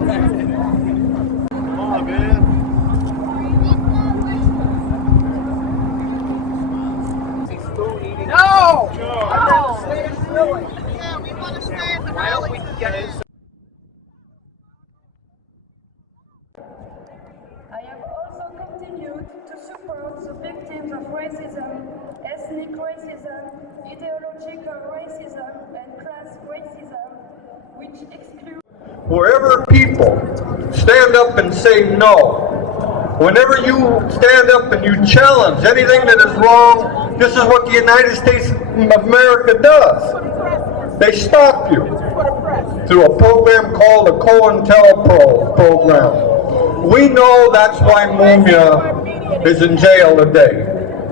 I have also continued to support the victims of racism, ethnic racism, ideological racism, and class racism, which exclude. Wherever people stand up and say no, whenever you stand up and you challenge anything that is wrong, this is what the United States of America does. They stop you through a program called the COINTELPRO program. We know that's why Mumia is in jail today.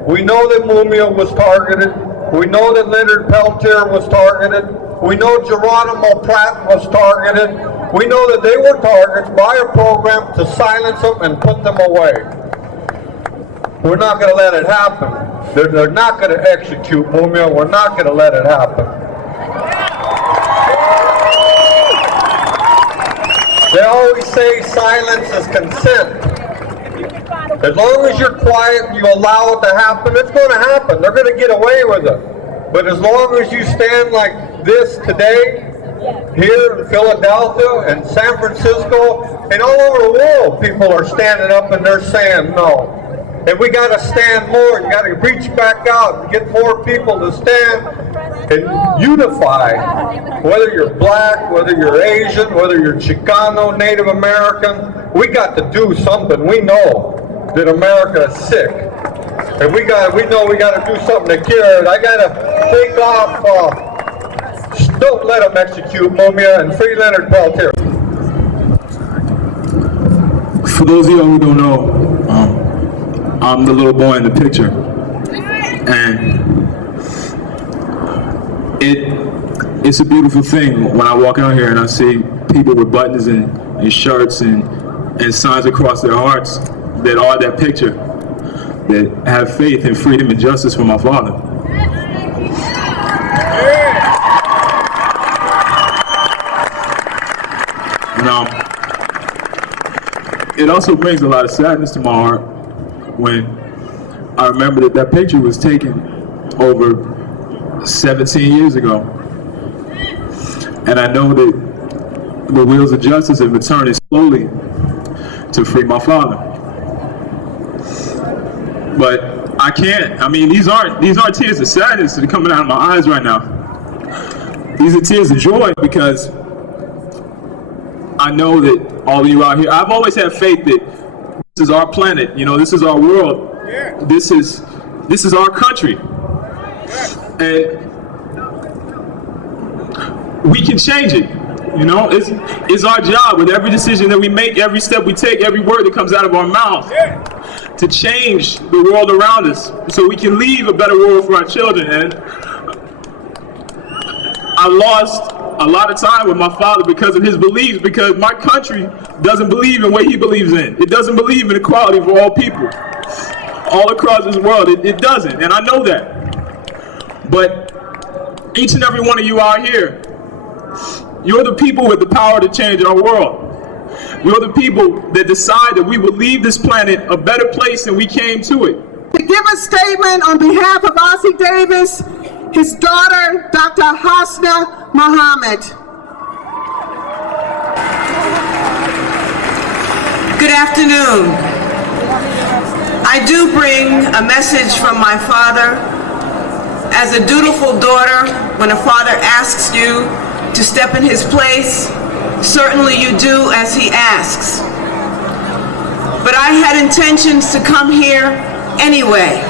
We know that Mumia was targeted. We know that Leonard Peltier was targeted. We know Geronimo Pratt was targeted. We know that they were targets by a program to silence them and put them away. We're not going to let it happen. They're not going to execute Mumia. We're not going to let it happen. They always say silence is consent. As long as you're quiet and you allow it to happen, it's going to happen. They're going to get away with it. But as long as you stand like this today, here in Philadelphia and San Francisco and all over the world, people are standing up and they're saying no. And we got to stand more. You got to reach back out and get more people to stand and unify. Whether you're black, whether you're Asian, whether you're Chicano, Native American, we got to do something. We know that America is sick, and we know we got to do something to cure it. I got to take off. Don't let them execute Mumia and free Leonard Peltier. For those of you who don't know, I'm the little boy in the picture, and it's a beautiful thing when I walk out here and I see people with buttons and shirts and signs across their hearts that are that picture, that have faith in freedom and justice for my father. Now, it also brings a lot of sadness to my heart when I remember that picture was taken over 17 years ago. And I know that the wheels of justice have been turning slowly to free my father. But I can't. I mean, these aren't tears of sadness that are coming out of my eyes right now. These are tears of joy, because I know that all of you out here, I've always had faith that this is our planet, you know, this is our world. Yeah. This is our country. Yeah. And we can change it. You know, it's our job with every decision that we make, every step we take, every word that comes out of our mouth, yeah, to change the world around us so we can leave a better world for our children. And I lost a lot of time with my father because of his beliefs, because my country doesn't believe in what he believes in. It doesn't believe in equality for all people. All across this world, it doesn't, and I know that. But each and every one of you out here, you're the people with the power to change our world. You're the people that decide that we will leave this planet a better place than we came to it. To give a statement on behalf of Ossie Davis, his daughter, Dr. Hasna Muhammad. Good afternoon. I do bring a message from my father. As a dutiful daughter, when a father asks you to step in his place, certainly you do as he asks. But I had intentions to come here anyway.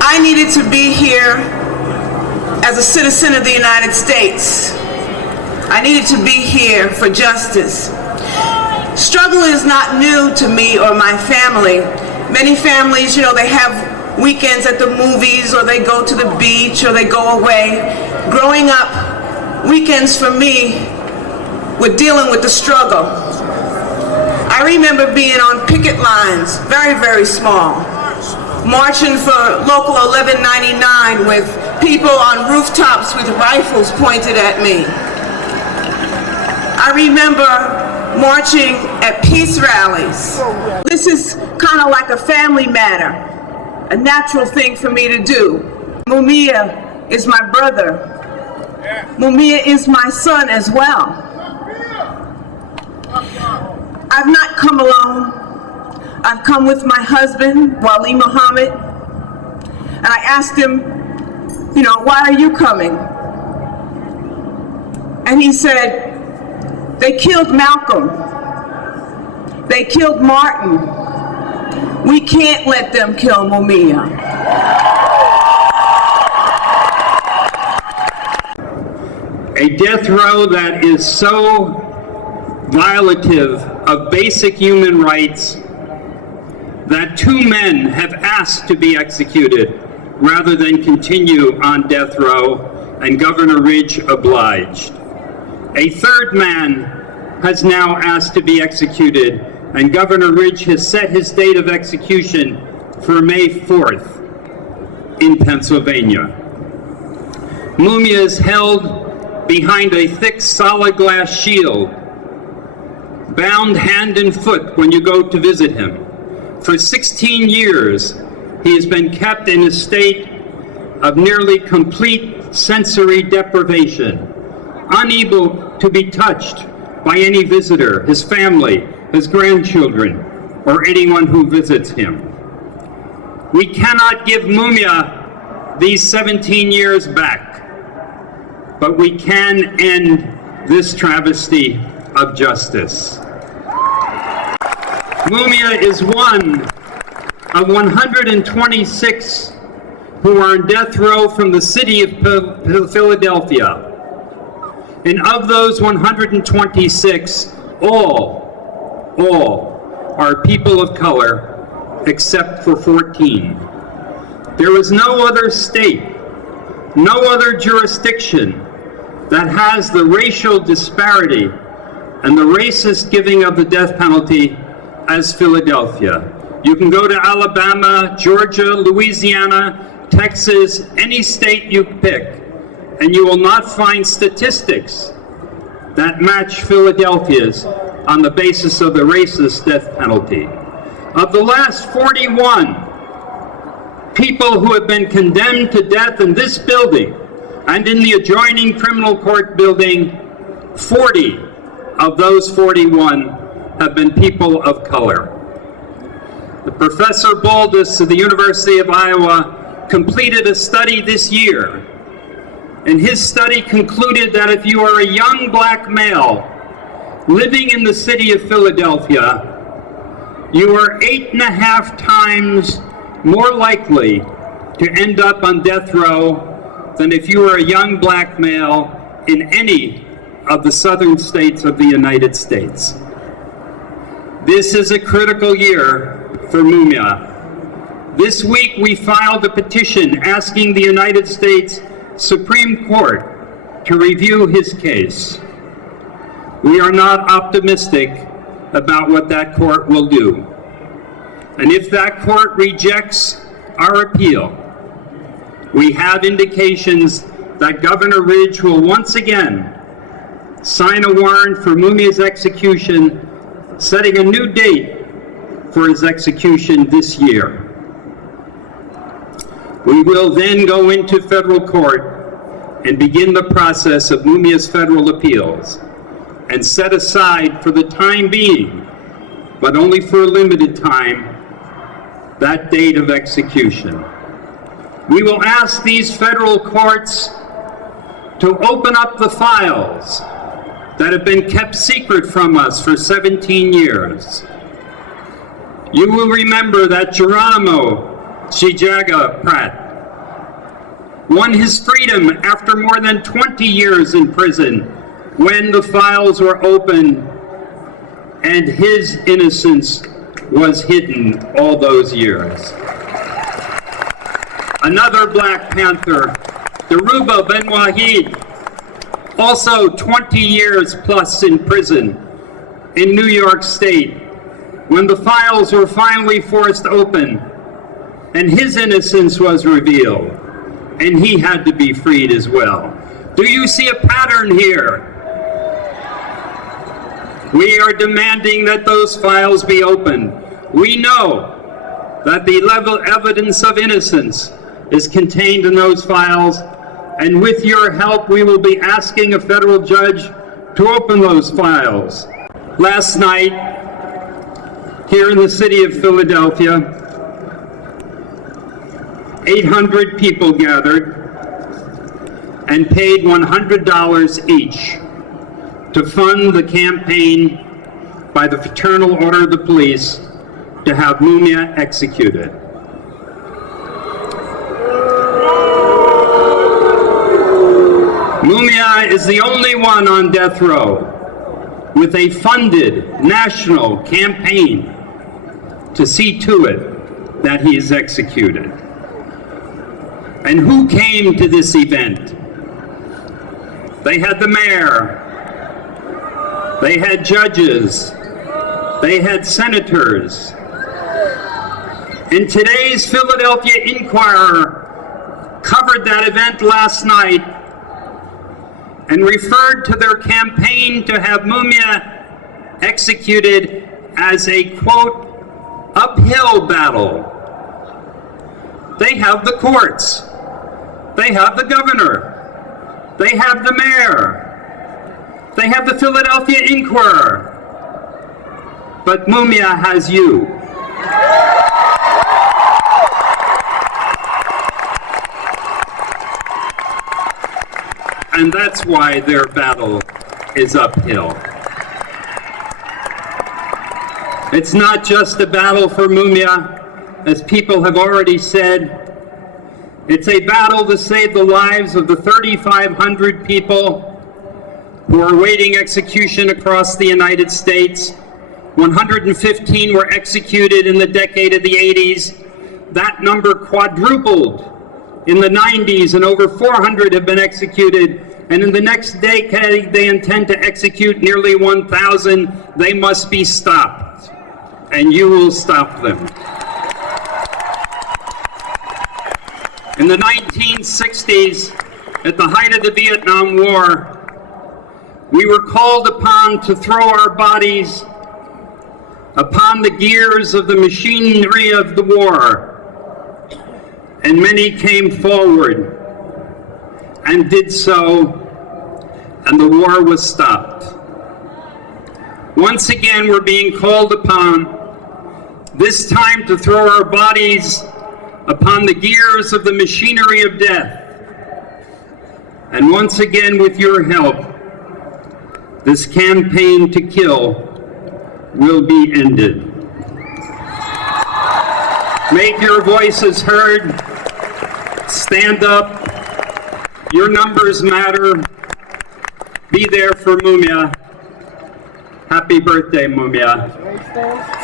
I needed to be here as a citizen of the United States. I needed to be here for justice. Struggle is not new to me or my family. Many families, you know, they have weekends at the movies, or they go to the beach, or they go away. Growing up, weekends for me were dealing with the struggle. I remember being on picket lines, very, very small, marching for Local 1199 with people on rooftops with rifles pointed at me. I remember marching at peace rallies. This is kind of like a family matter, a natural thing for me to do. Mumia is my brother. Mumia is my son as well. I've not come alone. I've come with my husband, Wali Muhammad, and I asked him, you know, why are you coming? And he said, they killed Malcolm. They killed Martin. We can't let them kill Mumia. A death row that is so violative of basic human rights that 2 men have asked to be executed rather than continue on death row, and Governor Ridge obliged. A 3rd man has now asked to be executed, and Governor Ridge has set his date of execution for May 4th in Pennsylvania. Mumia is held behind a thick solid glass shield, bound hand and foot when you go to visit him. For 16 years, he has been kept in a state of nearly complete sensory deprivation, unable to be touched by any visitor, his family, his grandchildren, or anyone who visits him. We cannot give Mumia these 17 years back, but we can end this travesty of justice. Mumia is one of 126 who are on death row from the city of Philadelphia. And of those 126, all are people of color, except for 14. There is no other state, no other jurisdiction that has the racial disparity and the racist giving of the death penalty as Philadelphia. You can go to Alabama, Georgia, Louisiana, Texas, any state you pick, and you will not find statistics that match Philadelphia's on the basis of the racist death penalty. Of the last 41 people who have been condemned to death in this building and in the adjoining criminal court building, 40 of those 41 have been people of color. The Professor Baldus of the University of Iowa completed a study this year, and his study concluded that if you are a young black male living in the city of Philadelphia, you are 8.5 times more likely to end up on death row than if you are a young black male in any of the southern states of the United States. This is a critical year for Mumia. This week we filed a petition asking the United States Supreme Court to review his case. We are not optimistic about what that court will do. And if that court rejects our appeal, we have indications that Governor Ridge will once again sign a warrant for Mumia's execution, setting a new date for his execution this year. We will then go into federal court and begin the process of Mumia's federal appeals and set aside for the time being, but only for a limited time, that date of execution. We will ask these federal courts to open up the files that have been kept secret from us for 17 years. You will remember that Geronimo Pratt won his freedom after more than 20 years in prison when the files were opened and his innocence was hidden all those years. Another Black Panther, Daruba Ben Wahid, also 20 years plus in prison in New York State when the files were finally forced open and his innocence was revealed, and he had to be freed as well. Do you see a pattern here? We are demanding that those files be opened. We know that the level evidence of innocence is contained in those files, and with your help, we will be asking a federal judge to open those files. Last night, here in the city of Philadelphia, 800 people gathered and paid $100 each to fund the campaign by the Fraternal Order of the Police to have Mumia executed. Mumia is the only one on death row with a funded national campaign to see to it that he is executed. And who came to this event? They had the mayor, they had judges, they had senators. And today's Philadelphia Inquirer covered that event last night and referred to their campaign to have Mumia executed as a, quote, uphill battle. They have the courts, they have the governor, they have the mayor, they have the Philadelphia Inquirer, but Mumia has you. And that's why their battle is uphill. It's not just a battle for Mumia, as people have already said. It's a battle to save the lives of the 3,500 people who are awaiting execution across the United States. 115 were executed in the decade of the 80s. That number quadrupled in the 90s, and over 400 have been executed. And in the next decade, they intend to execute nearly 1,000. They must be stopped, and you will stop them. In the 1960s, at the height of the Vietnam War, we were called upon to throw our bodies upon the gears of the machinery of the war. And many came forward and did so, and the war was stopped. Once again, we're being called upon, this time to throw our bodies upon the gears of the machinery of death. And once again, with your help, this campaign to kill will be ended. Make your voices heard. Stand up. Your numbers matter. Be there for Mumia. Happy birthday, Mumia.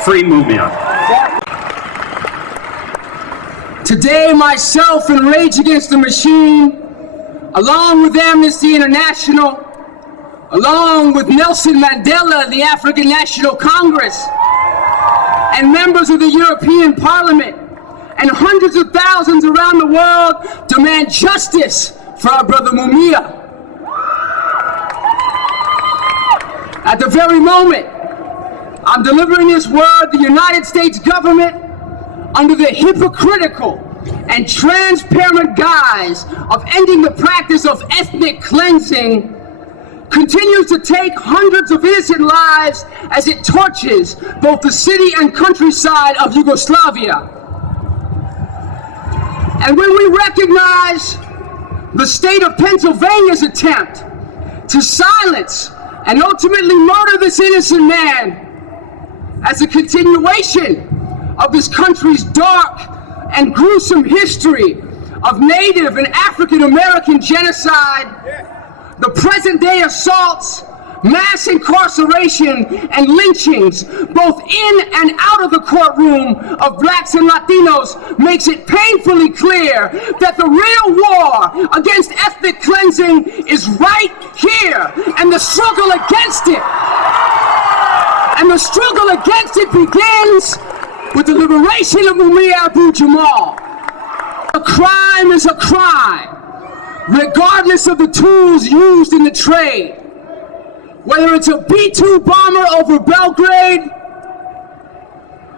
Free Mumia. Today, myself and Rage Against the Machine, along with Amnesty International, along with Nelson Mandela, the African National Congress, and members of the European Parliament, and hundreds of thousands around the world demand justice for our brother Mumia. At the very moment I'm delivering this word, the United States government, under the hypocritical and transparent guise of ending the practice of ethnic cleansing, continues to take hundreds of innocent lives as it torches both the city and countryside of Yugoslavia. And when we recognize the state of Pennsylvania's attempt to silence and ultimately murder this innocent man as a continuation of this country's dark and gruesome history of Native and African American genocide, the present-day assaults, mass incarceration, and lynchings, both in and out of the courtroom of blacks and Latinos, makes it painfully clear that the real war against ethnic cleansing is right here, and the struggle against it. And the struggle against it begins with the liberation of Mumia Abu-Jamal. A crime is a crime, regardless of the tools used in the trade. Whether it's a B-2 bomber over Belgrade,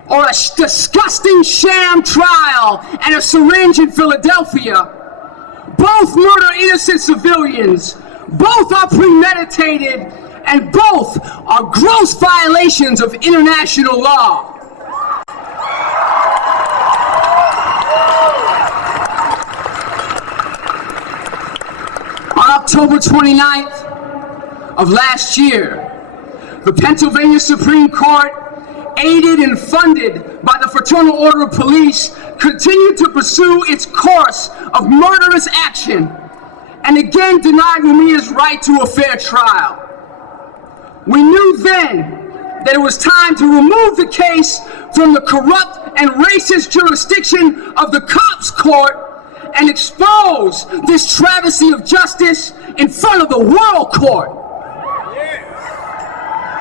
or a disgusting sham trial and a syringe in Philadelphia, both murder innocent civilians, both are premeditated, and both are gross violations of international law. On October 29th of last year, the Pennsylvania Supreme Court, aided and funded by the Fraternal Order of Police, continued to pursue its course of murderous action and again denied Mumia's right to a fair trial. We knew then that it was time to remove the case from the corrupt and racist jurisdiction of the cops court and expose this travesty of justice in front of the world court.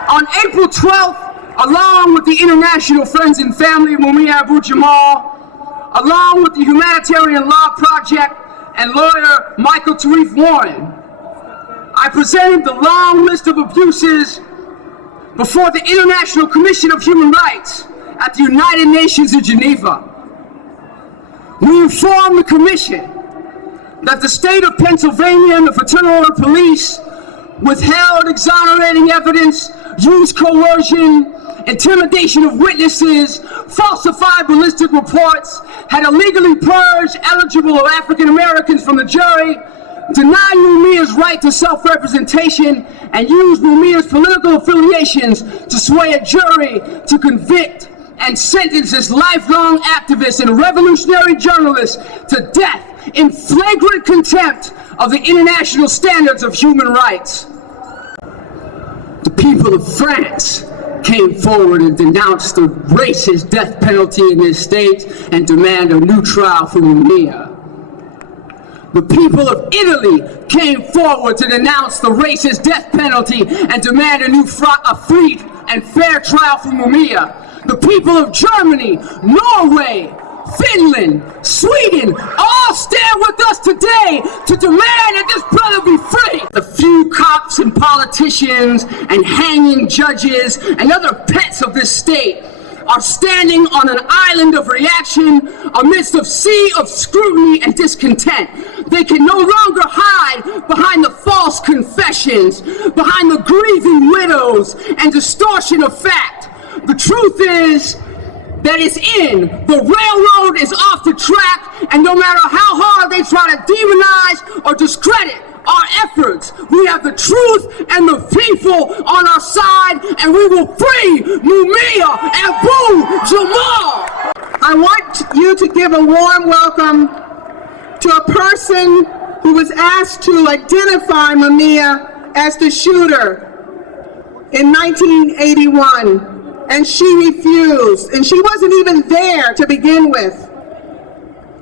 On April 12th, along with the international friends and family of Mumia Abu-Jamal, along with the Humanitarian Law Project and lawyer Michael Tarif Warren, I presented the long list of abuses before the International Commission of Human Rights at the United Nations in Geneva. We informed the Commission that the state of Pennsylvania and the Fraternal Order of Police withheld exonerating evidence, used coercion, intimidation of witnesses, falsified ballistic reports, had illegally purged eligible African Americans from the jury, denied Mumia's right to self-representation, and used Mumia's political affiliations to sway a jury to convict and sentence this lifelong activist and revolutionary journalist to death in flagrant contempt of the international standards of human rights. The people of France came forward and denounced the racist death penalty in this state and demand a new trial for Mumia. The people of Italy came forward to denounce the racist death penalty and demand a free and fair trial for Mumia. The people of Germany, Norway, Finland, Sweden, all stand with us today to demand that this brother be free. The few cops and politicians and hanging judges and other pets of this state are standing on an island of reaction amidst a sea of scrutiny and discontent. They can no longer hide behind the false confessions, behind the grieving widows and distortion of fact. The truth is that it's in. The railroad is off the track, and no matter how hard they try to demonize or discredit our efforts, we have the truth and the people on our side, and we will free Mumia Abu-Jamal. I want you to give a warm welcome to a person who was asked to identify Mumia as the shooter in 1981. And she refused, and she wasn't even there to begin with.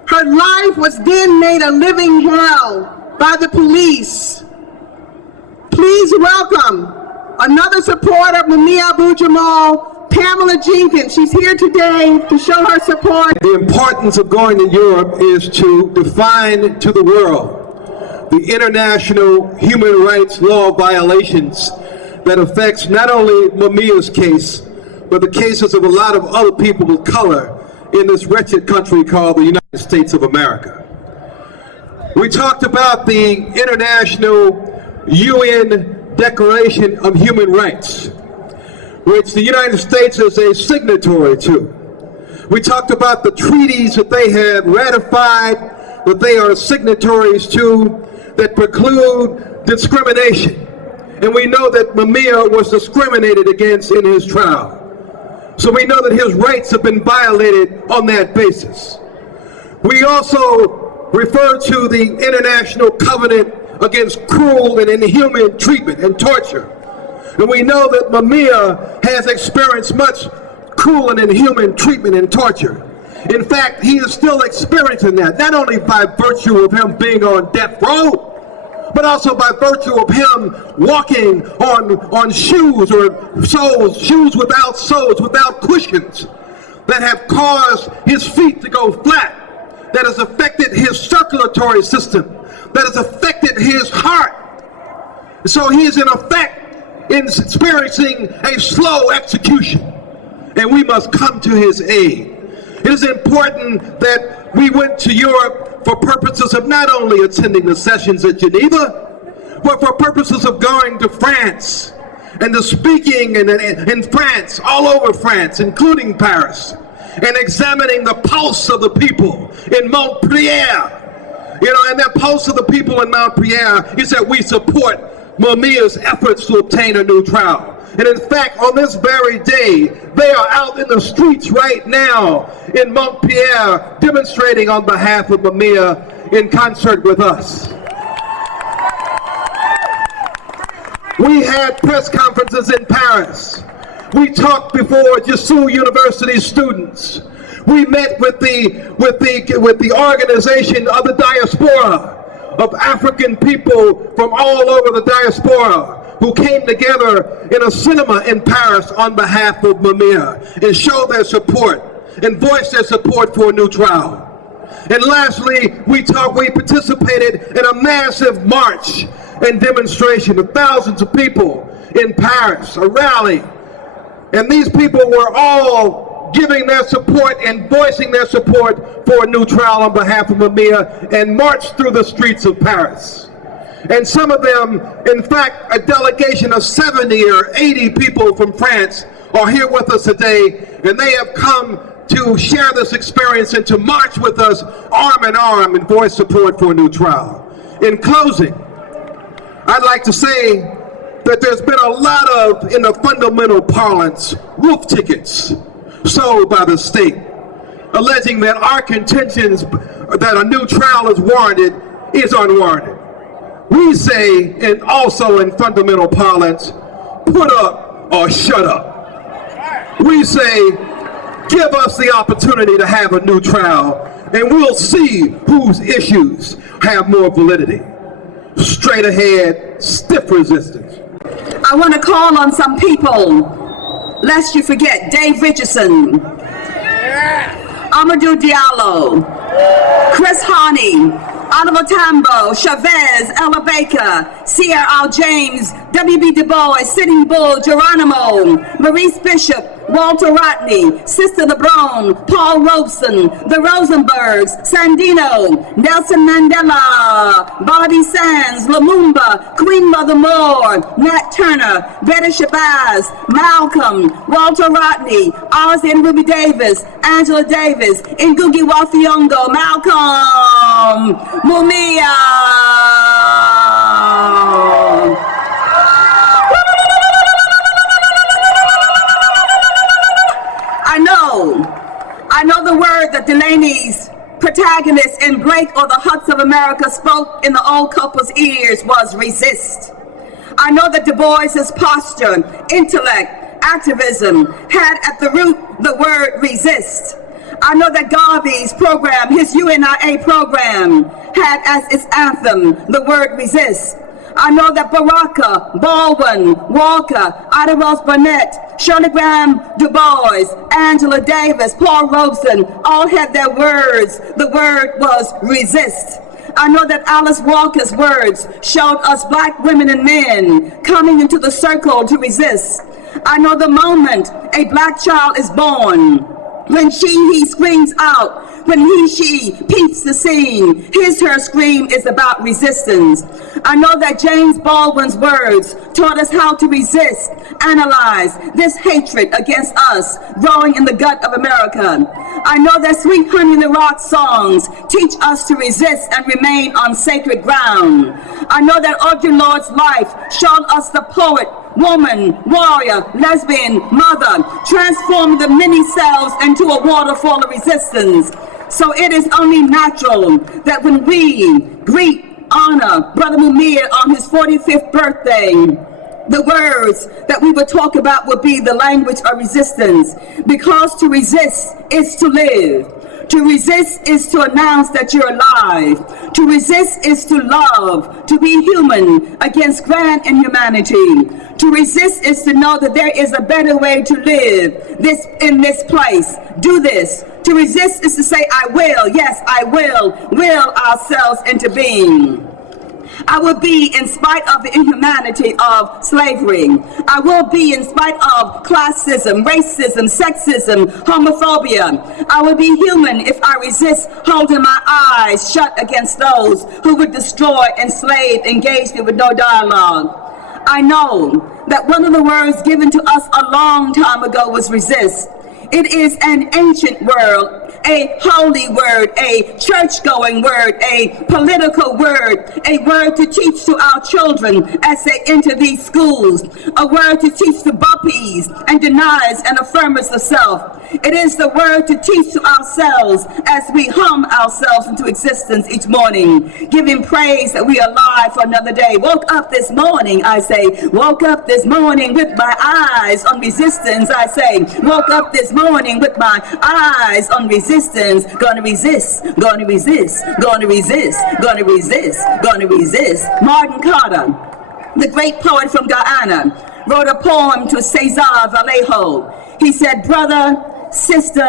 Her life was then made a living hell by the police. Please welcome another supporter of Mumia Abu-Jamal, Pamela Jenkins. She's here today to show her support. The importance of going to Europe is to define to the world the international human rights law violations that affects not only Mumia's case, but the cases of a lot of other people of color in this wretched country called the United States of America. We talked about the International UN Declaration of Human Rights, which the United States is a signatory to. We talked about the treaties that they have ratified, that they are signatories to, that preclude discrimination. And we know that Mumia was discriminated against in his trial. So we know that his rights have been violated on that basis. We also refer to the International Covenant Against Cruel and Inhuman Treatment and Torture. And we know that Mumia has experienced much cruel and inhuman treatment and torture. In fact, he is still experiencing that, not only by virtue of him being on death row, but also by virtue of him walking on shoes or soles, shoes without soles, without cushions, that have caused his feet to go flat, that has affected his circulatory system, that has affected his heart. So he is in effect experiencing a slow execution, and we must come to his aid. It is important that we went to Europe for purposes of not only attending the sessions at Geneva, but for purposes of going to France and the speaking in France, all over France, including Paris, and examining the pulse of the people in Montpellier. You know, and that pulse of the people in Montpellier is that we support Mumia's efforts to obtain a new trial. And in fact, on this very day, they are out in the streets right now in Montpellier demonstrating on behalf of Mumia in concert with us. We had press conferences in Paris. We talked before Jesu University students. We met with the organization of the diaspora of African people from all over the diaspora who came together in a cinema in Paris on behalf of Mumia and showed their support and voiced their support for a new trial. And lastly, we participated in a massive march and demonstration of thousands of people in Paris, a rally. And these people were all giving their support and voicing their support for a new trial on behalf of Mumia and marched through the streets of Paris. And some of them, in fact, a delegation of 70 or 80 people from France are here with us today, and they have come to share this experience and to march with us arm in arm and voice support for a new trial. In closing, I'd like to say that there's been a lot of, in the fundamental parlance, wolf tickets sold by the state, alleging that our contentions that a new trial is warranted is unwarranted. We say, and also in fundamental parlance, put up or shut up. We say, give us the opportunity to have a new trial, and we'll see whose issues have more validity. Straight ahead, stiff resistance. I want to call on some people, lest you forget Dave Richardson, Amadou Diallo, Chris Hani, Oliver Tambo, Chavez, Ella Baker, Sierra Al James, W.B. Du Bois, Sitting Bull, Geronimo, Maurice Bishop, Walter Rodney, Sister LeBron, Paul Robeson, the Rosenbergs, Sandino, Nelson Mandela, Bobby Sands, Lumumba, Queen Mother Moore, Nat Turner, Betty Shabazz, Malcolm, Walter Rodney, Ozzie and Ruby Davis, Angela Davis, Ngugi wa Thiong'o, Malcolm, Mumia. I know the word that Delaney's protagonist in Blake or the Huts of America spoke in the old couple's ears was resist. I know that Du Bois's posture, intellect, activism had at the root the word resist. I know that Garvey's program, his UNIA program, had as its anthem the word resist. I know that Baraka, Baldwin, Walker, Ida Rose Burnett, Shirley Graham Du Bois, Angela Davis, Paul Robeson all had their words. The word was resist. I know that Alice Walker's words showed us black women and men coming into the circle to resist. I know the moment a black child is born, when he screams out, when she peeps the scene, her scream is about resistance. I know that James Baldwin's words taught us how to resist, analyze this hatred against us growing in the gut of America. I know that Sweet Honey in the Rock songs teach us to resist and remain on sacred ground. I know that Audre Lorde's life showed us the poet, woman, warrior, lesbian, mother, transformed the many selves into a waterfall of resistance. So it is only natural that when we honor Brother Mumia on his 45th birthday, the words that we would talk about would be the language of resistance. Because to resist is to live. To resist is to announce that you're alive. To resist is to love, to be human against grand inhumanity. To resist is to know that there is a better way to live in this place. Do this. To resist is to say, I will, yes, I will ourselves into being. I will be in spite of the inhumanity of slavery. I will be in spite of classism, racism, sexism, homophobia. I will be human if I resist holding my eyes shut against those who would destroy, enslave, engage me with no dialogue. I know that one of the words given to us a long time ago was resist. It is an ancient word, a holy word, a church-going word, a political word, a word to teach to our children as they enter these schools, a word to teach to buppies and deniers and affirmers of self. It is the word to teach to ourselves as we hum ourselves into existence each morning, giving praise that we are alive for another day. Woke up this morning, I say. Woke up this morning with my eyes on resistance, I say. Woke up this morning with my eyes on resistance. Gonna resist, gonna resist, gonna resist, gonna resist, gonna resist. Martin Carter, the great poet from Guyana, wrote a poem to Cesar Vallejo. He said, brother, sister,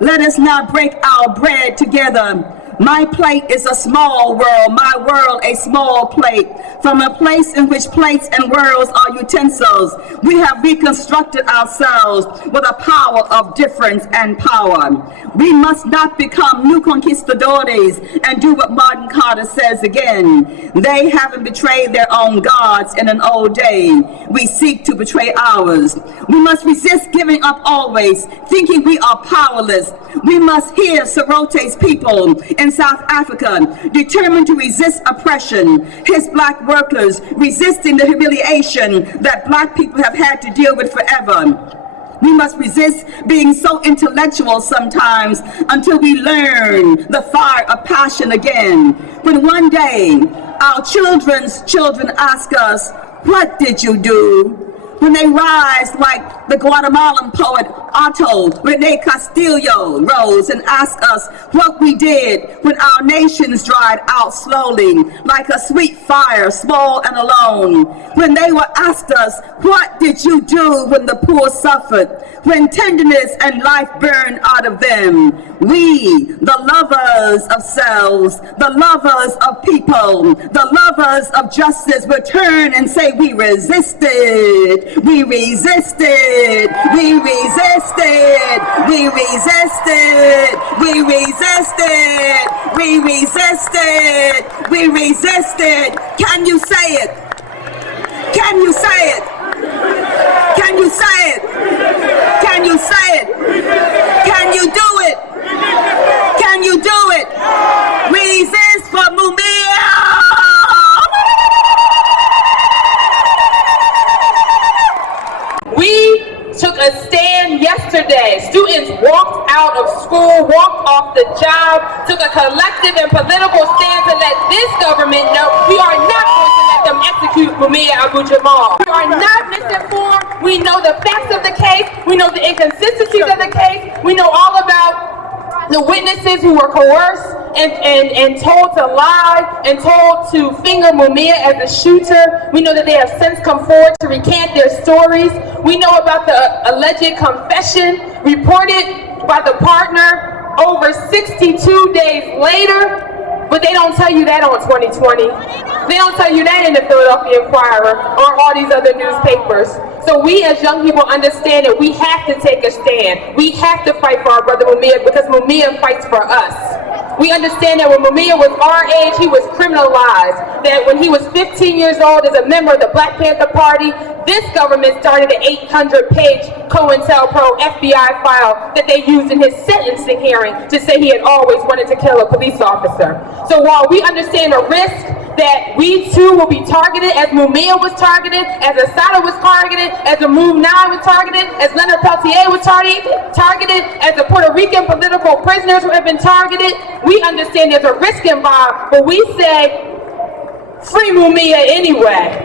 let us not break our bread together. My plate is a small world, my world a small plate. From a place in which plates and worlds are utensils, we have reconstructed ourselves with a power of difference and power. We must not become new conquistadores and do what Martin Carter says again. They haven't betrayed their own gods in an old day. We seek to betray ours. We must resist giving up always, thinking we are powerless. We must hear Sorote's people in South Africa, determined to resist oppression, his black workers resisting the humiliation that black people have had to deal with forever. We must resist being so intellectual sometimes until we learn the fire of passion again. When one day our children's children ask us, what did you do? When they rise like the Guatemalan poet Otto Rene Castillo rose and asked us what we did when our nations dried out slowly like a sweet fire, small and alone. When they were asked us, what did you do when the poor suffered, when tenderness and life burned out of them? We, the lovers of selves, the lovers of people, the lovers of justice, would turn and say, we resisted. We resisted, we resisted, we resisted, we resisted, we resisted, we resisted. Can you say it? Can you say it? Can you say it? Can you say it? Can you do it? Can you do it? Resist for Mumia! We took a stand yesterday. Students walked out of school, walked off the job, took a collective and political stand to let this government know we are not going to let them execute Mumia Abu-Jamal. We are not misinformed. We know the facts of the case. We know the inconsistencies of the case. We know all about the witnesses who were coerced and told to lie and told to finger Mumia as a shooter. We know that they have since come forward to recant their stories. We know about the alleged confession reported by the partner over 62 days later, but they don't tell you that on 2020. They don't tell you that in the Philadelphia Inquirer or all these other newspapers. So we as young people understand that we have to take a stand. We have to fight for our brother Mumia because Mumia fights for us. We understand that when Mumia was our age, he was criminalized. That when he was 15 years old as a member of the Black Panther Party, this government started an 800-page COINTELPRO FBI file that they used in his sentencing hearing to say he had always wanted to kill a police officer. So while we understand the risk that we too will be targeted as Mumia was targeted, as Assata was targeted, as the Move 9 was targeted, as Leonard Peltier was targeted, as the Puerto Rican political prisoners who have been targeted, we understand there's a risk involved, but we say, free Mumia anyway.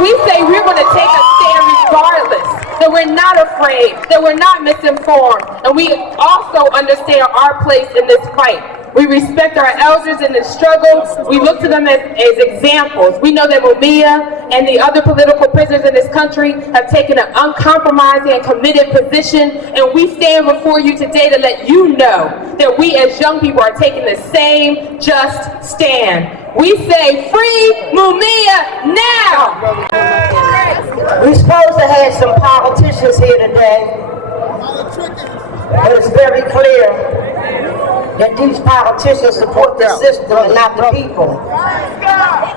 We say we're going to take a stand regardless, that we're not afraid, that we're not misinformed, and we also understand our place in this fight. We respect our elders in this struggle. We look to them as examples. We know that Mumia and the other political prisoners in this country have taken an uncompromising and committed position, and we stand before you today to let you know that we as young people are taking the same just stand. We say free Mumia now! We're supposed to have some politicians here today, but it's very clear that these politicians support the system and not the people.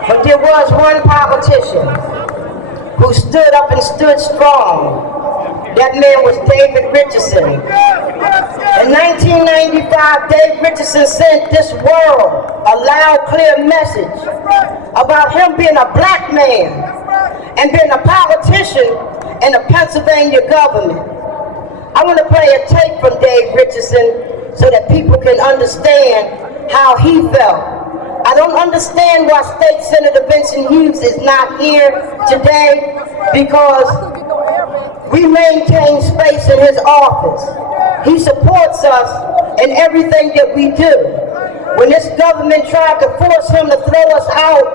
But there was one politician who stood up and stood strong. That man was David Richardson. In 1995, Dave Richardson sent this world a loud, clear message about him being a black man and being a politician in the Pennsylvania government. I want to play a tape from Dave Richardson so that people can understand how he felt. I don't understand why State Senator Vincent Hughes is not here today, because we maintain space in his office. He supports us in everything that we do. When this government tried to force him to throw us out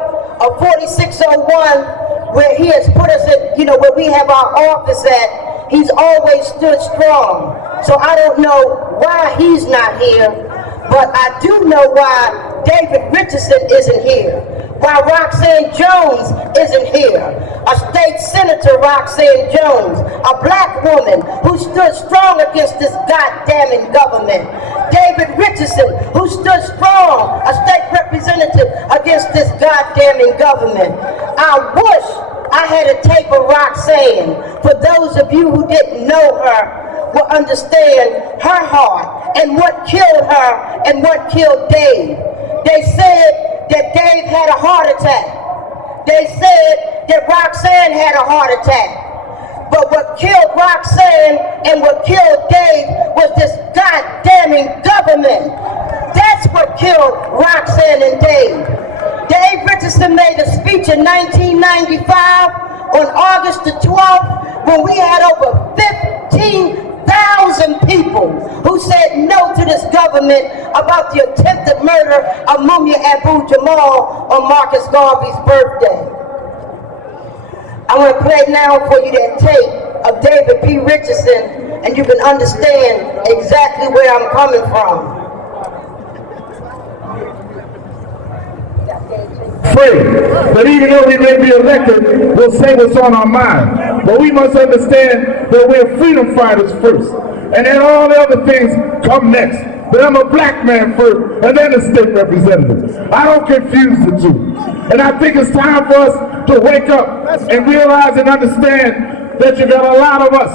of 4601, where he has put us at, where we have our office at, he's always stood strong. So I don't know why he's not here, but I do know why David Richardson isn't here, why Roxanne Jones isn't here, a state senator, Roxanne Jones, a black woman who stood strong against this goddamn government, David Richardson, who stood strong, a state representative against this goddamn government. I wish I had a tape of Roxanne. For those of you who didn't know her, will understand her heart and what killed her and what killed Dave. They said that Dave had a heart attack. They said that Roxanne had a heart attack. But what killed Roxanne and what killed Dave was this goddamn government. That's what killed Roxanne and Dave. Dave Richardson made a speech in 1995 on August the 12th when we had over 15,000 people who said no to this government about the attempted murder of Mumia Abu-Jamal on Marcus Garvey's birthday. I want to play now for you that tape of David P. Richardson, and you can understand exactly where I'm coming from. Free. That even though we may be elected, we'll say what's on our mind. But we must understand that we're freedom fighters first, and then all the other things come next. But I'm a black man first, and then a state representative. I don't confuse the two. And I think it's time for us to wake up and realize and understand that you got a lot of us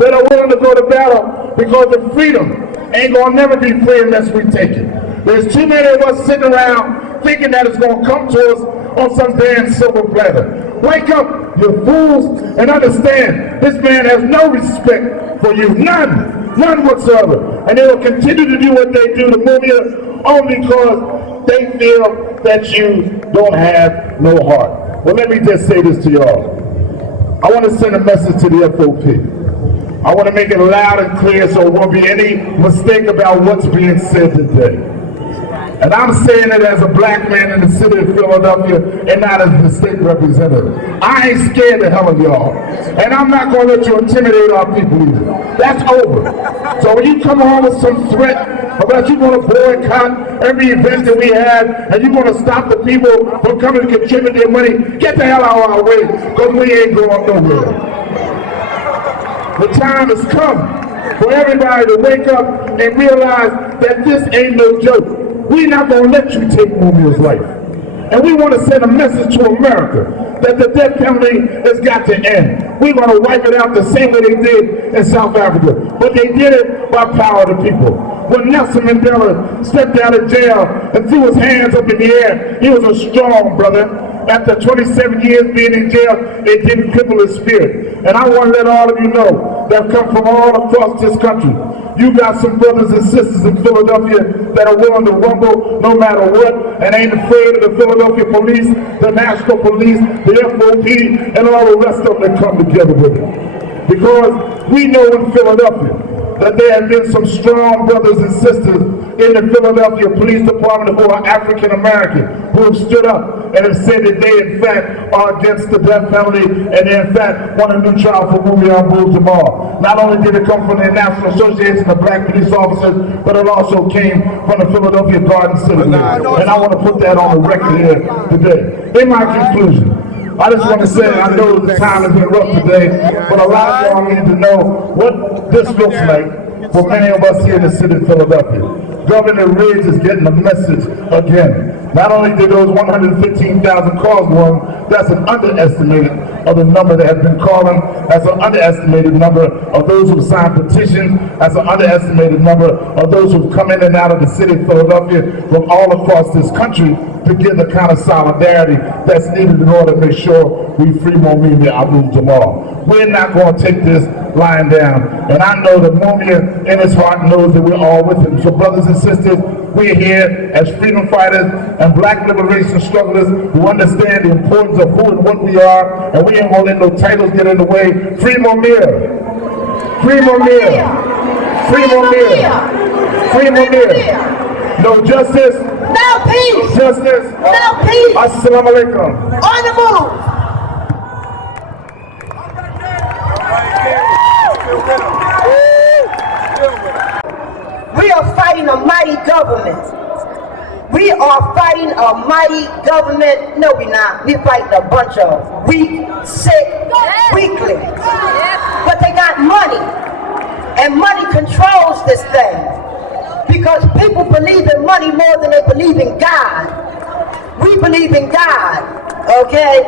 that are willing to go to battle, because the freedom ain't gonna never be free unless we take it. There's too many of us sitting around thinking that it's going to come to us on some damn silver platter. Wake up, you fools, and understand this man has no respect for you. None whatsoever. And they will continue to do what they do to Mumia only because they feel that you don't have no heart. Well, let me just say this to y'all. I want to send a message to the FOP. I want to make it loud and clear so there won't be any mistake about what's being said today. And I'm saying it as a black man in the city of Philadelphia and not as the state representative. I ain't scared the hell of y'all. And I'm not going to let you intimidate our people either. That's over. So when you come home with some threat about you're going to boycott every event that we have and you're going to stop the people from coming to contribute their money, get the hell out of our way, because we ain't going nowhere. The time has come for everybody to wake up and realize that this ain't no joke. We're not going to let you take Mumia's life. And we want to send a message to America that the death penalty has got to end. We're going to wipe it out the same way they did in South Africa. But they did it by power of the people. When Nelson Mandela stepped out of jail and threw his hands up in the air, he was a strong brother. After 27 years being in jail, it didn't cripple his spirit. And I want to let all of you know that come from all across this country. You got some brothers and sisters in Philadelphia that are willing to rumble no matter what and ain't afraid of the Philadelphia police, the national police, the FOP, and all the rest of them that come together with it. Because we know in Philadelphia that there have been some strong brothers and sisters in the Philadelphia Police Department who are African American, who have stood up and have said that they in fact are against the death penalty and they in fact want a new trial for Mumia Abu-Jamal. not only did it come from the National Association of Black Police Officers, but it also came from the Philadelphia Garden City. And I want to put that on the record here today. In my conclusion, I just want to say, I know the time has been rough today, but a lot of y'all need to know what this looks like for many of us here in the city of Philadelphia. Governor Ridge is getting the message again. Not only did those 115,000 calls go on, that's an underestimated of the number that have been calling. That's an underestimated number of those who signed petitions. That's an underestimated number of those who've come in and out of the city of Philadelphia from all across this country to give the kind of solidarity that's needed in order to make sure we free Mumia Abu-Jamal. We're not going to take this lying down. And I know that Mumia in his heart knows that we're all with him. So brothers and sisters, we're here as freedom fighters and black liberation strugglers who understand the importance of who and what we are, and we ain't going to let no titles get in the way. Free Mumia! Free Mumia! Free Mumia! Free Mumia! No justice! No peace! No justice! No peace! Assalamu alaikum! On the move! We are fighting a mighty government. We are fighting a mighty government. No, we're not. We're fighting a bunch of weak, sick, weaklings. But they got money. And money controls this thing. Because people believe in money more than they believe in God. We believe in God. Okay?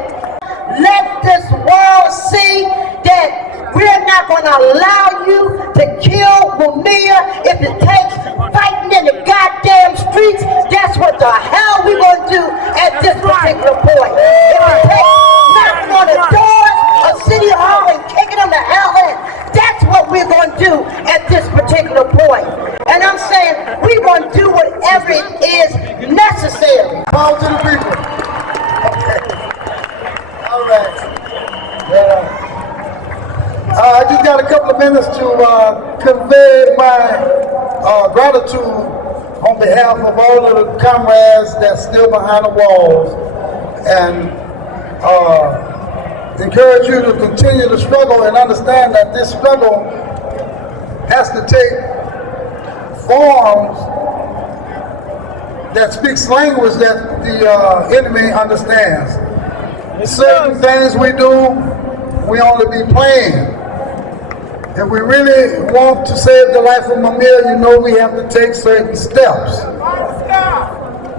Let this world see that we're not going to allow you to kill Mumia. If it takes fighting in the goddamn streets, that's what the hell we're going to do at this particular point. If it takes knocking on the doors of City Hall and kicking them the hell in, that's what we're going to do at this particular point. And I'm saying we're going to do whatever it is necessary. Power to the people. Okay. All right. Yeah. I just got a couple of minutes to convey my gratitude on behalf of all of the comrades that's still behind the walls, and encourage you to continue to struggle and understand that this struggle has to take forms that speaks language that the enemy understands. Certain things we do, we only be playing. If we really want to save the life of Mumia, you know we have to take certain steps.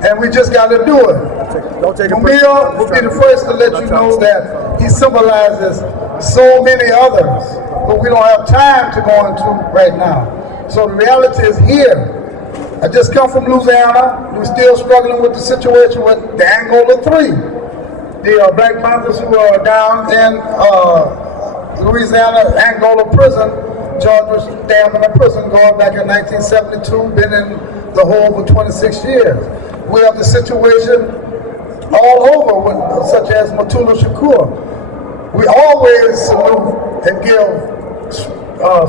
And we just got to do it. Mumia will be the first to let you know that he symbolizes so many others, but we don't have time to go into right now. So the reality is here. I just come from Louisiana. We're still struggling with the situation with the Angola 3. The Black Panthers who are down in Louisiana, Angola prison. George was down in a prison going back in 1972, been in the hole for 26 years. We have the situation all over, such as Matula Shakur. We always salute and give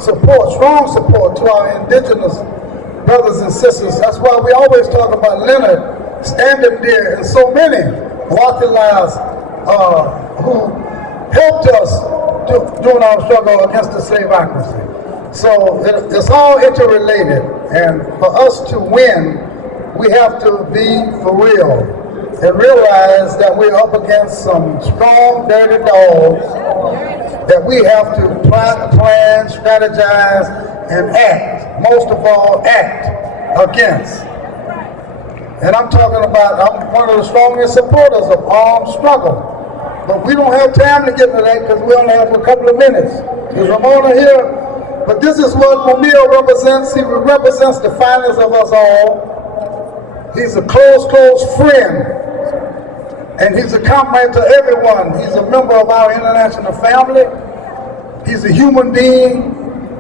support, strong support to our indigenous brothers and sisters. That's why we always talk about Leonard standing there and so many Wakilas who helped us during our struggle against the slaveocracy. So it's all interrelated, and for us to win, we have to be for real and realize that we're up against some strong, dirty dogs that we have to plan, strategize, and act. Most of all, act against. And I'm talking about, I'm one of the strongest supporters of armed struggle. But we don't have time to get into that because we only have a couple of minutes. There's Ramona here. But this is what Mumia represents. He represents the finest of us all. He's a close friend. And he's a comrade to everyone. He's a member of our international family. He's a human being.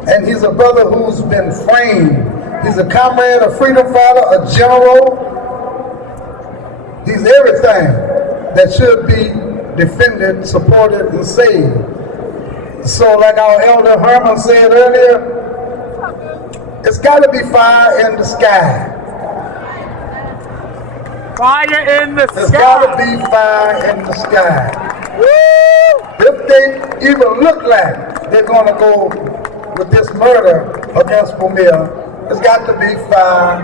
And he's a brother who's been framed. He's a comrade, a freedom fighter, a general. He's everything that should be defended, supported, and saved. So like our elder Herman said earlier, it's got to be fire in the sky. Fire in the sky. There's got to be fire in the sky. Woo! If they even look like they're going to go with this murder against Mumia, there's got to be fire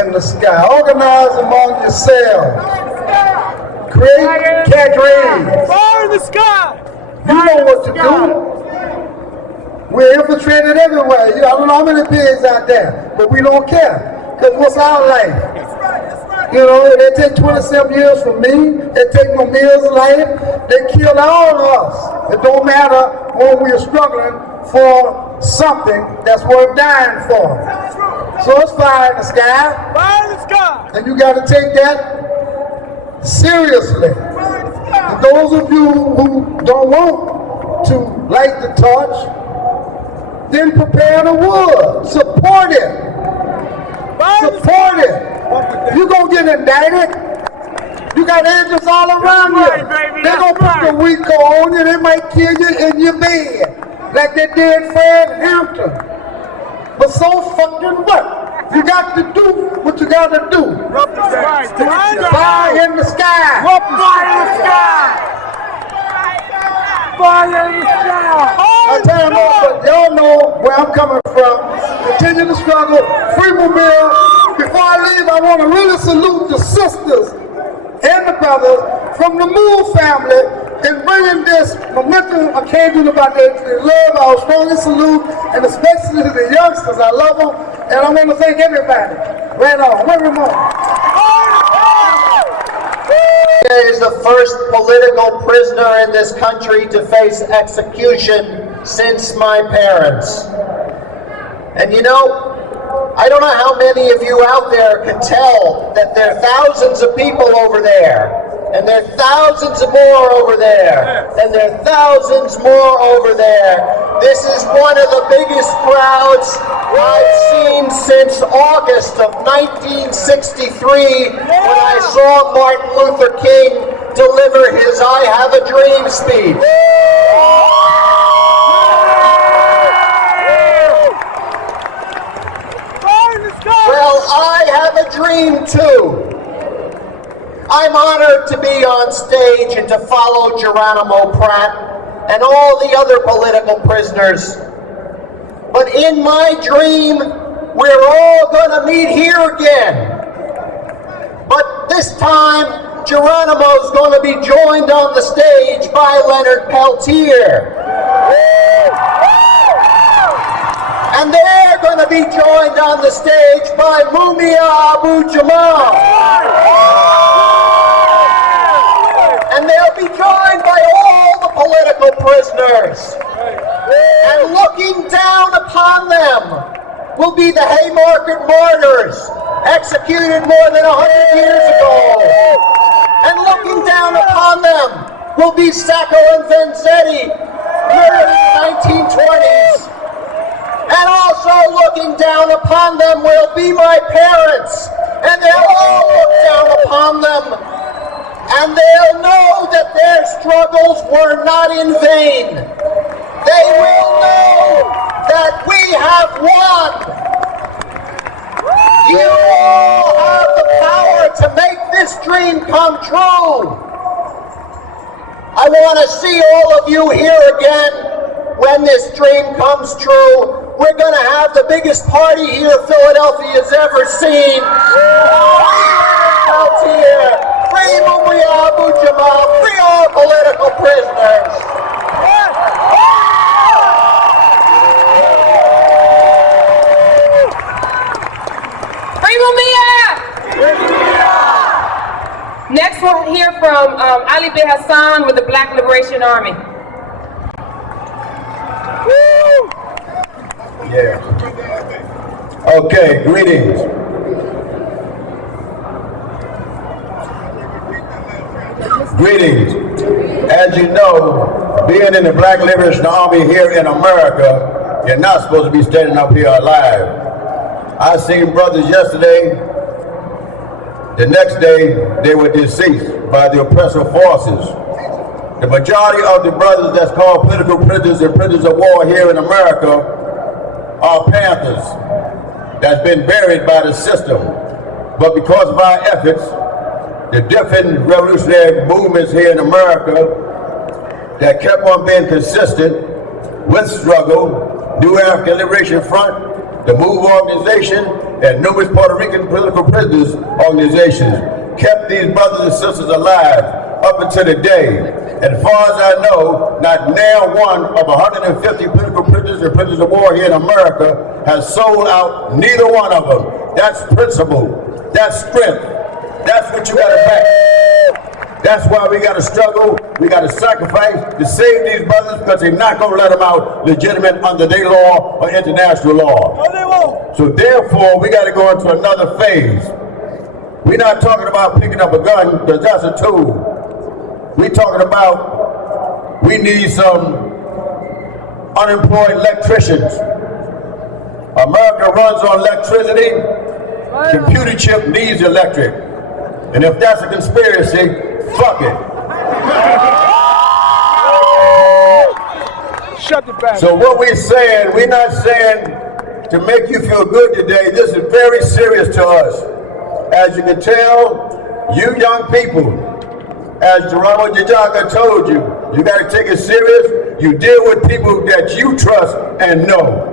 in the sky. Organize among yourselves. Create cadres. Fire in the sky! You know what to do. We're infiltrated everywhere. I don't know how many pigs out there, but we don't care. Because what's our life? You know, they take 27 years from me. They take Mumia's life. They kill all of us. It don't matter when we're struggling for something that's worth dying for. So it's fire in the sky. Fire in the sky! And you got to take that seriously. And those of you who don't want to light the torch, then prepare the wood. Support it. Support it. You're going to get indicted. You got angels all around you. They're going to put the RICO on you. They might kill you in your bed like they did Fred Hampton. But so fucking what? You got to do what you got to do. Fire in the sky. Fire in the sky! Fire in the sky! I tell you what, y'all know where I'm coming from. Continue to struggle. Free Mumia. Before I leave, I want to really salute the sisters and the brothers from the Moore family in bringing this momentum occasion about their love. Our strongest salute, and especially the youngsters. I love them, and I want to thank everybody. Right on. Every moment. Is the first political prisoner in this country to face execution since my parents. And you know, I don't know how many of you out there can tell that there are thousands of people over there, and there are thousands more over there, and there are thousands more over there. This is one of the biggest crowds I've seen since August of 1963, when I saw Martin Luther King deliver his I Have a Dream speech. Well, I have a dream too. I'm honored to be on stage and to follow Geronimo Pratt and all the other political prisoners. But in my dream, we're all going to meet here again. But this time, Geronimo's going to be joined on the stage by Leonard Peltier. And they're going to be joined on the stage by Mumia Abu-Jamal. And they'll be joined by all the political prisoners. And looking down upon them will be the Haymarket martyrs, executed more than 100 years ago. And looking down upon them will be Sacco and Vanzetti, murdered in the 1920s. And also looking down upon them will be my parents, and they'll all look down upon them, and they'll know that their struggles were not in vain. They will know that we have won. You all have the power to make this dream come true. I want to see all of you here again when this dream comes true. We're going to have the biggest party here Philadelphia's ever seen. Out here, free Mumia Abu-Jamal, free all political prisoners. Free Mumia! Next we'll hear from Ali B. Hassan with the Black Liberation Army. Yeah. Okay, greetings. Greetings. As you know, being in the Black Liberation Army here in America, you're not supposed to be standing up here alive. I seen brothers yesterday, the next day they were deceased by the oppressive forces. The majority of the brothers that's called political prisoners and prisoners of war here in America are Panthers that's been buried by the system. But because of our efforts, the different revolutionary movements here in America that kept on being consistent with struggle, New African Liberation Front, the MOVE organization, and numerous Puerto Rican political prisoners organizations kept these brothers and sisters alive up until today. And as far as I know, not now one of 150 political prisoners and prisoners of war here in America has sold out neither one of them. That's principle. That's strength. That's what you got to back. That's why we got to struggle. We got to sacrifice to save these brothers because they're not going to let them out legitimate under their law or international law. No, they won't. So therefore, we got to go into another phase. We're not talking about picking up a gun because that's a tool. We're talking about we need some unemployed electricians. America runs on electricity. Computer chip needs electric. And if that's a conspiracy, fuck it. Shut the back. So what we're saying, we're not saying to make you feel good today. This is very serious to us. As you can tell, you young people, as Geronimo told you, you got to take it serious. You deal with people that you trust and know.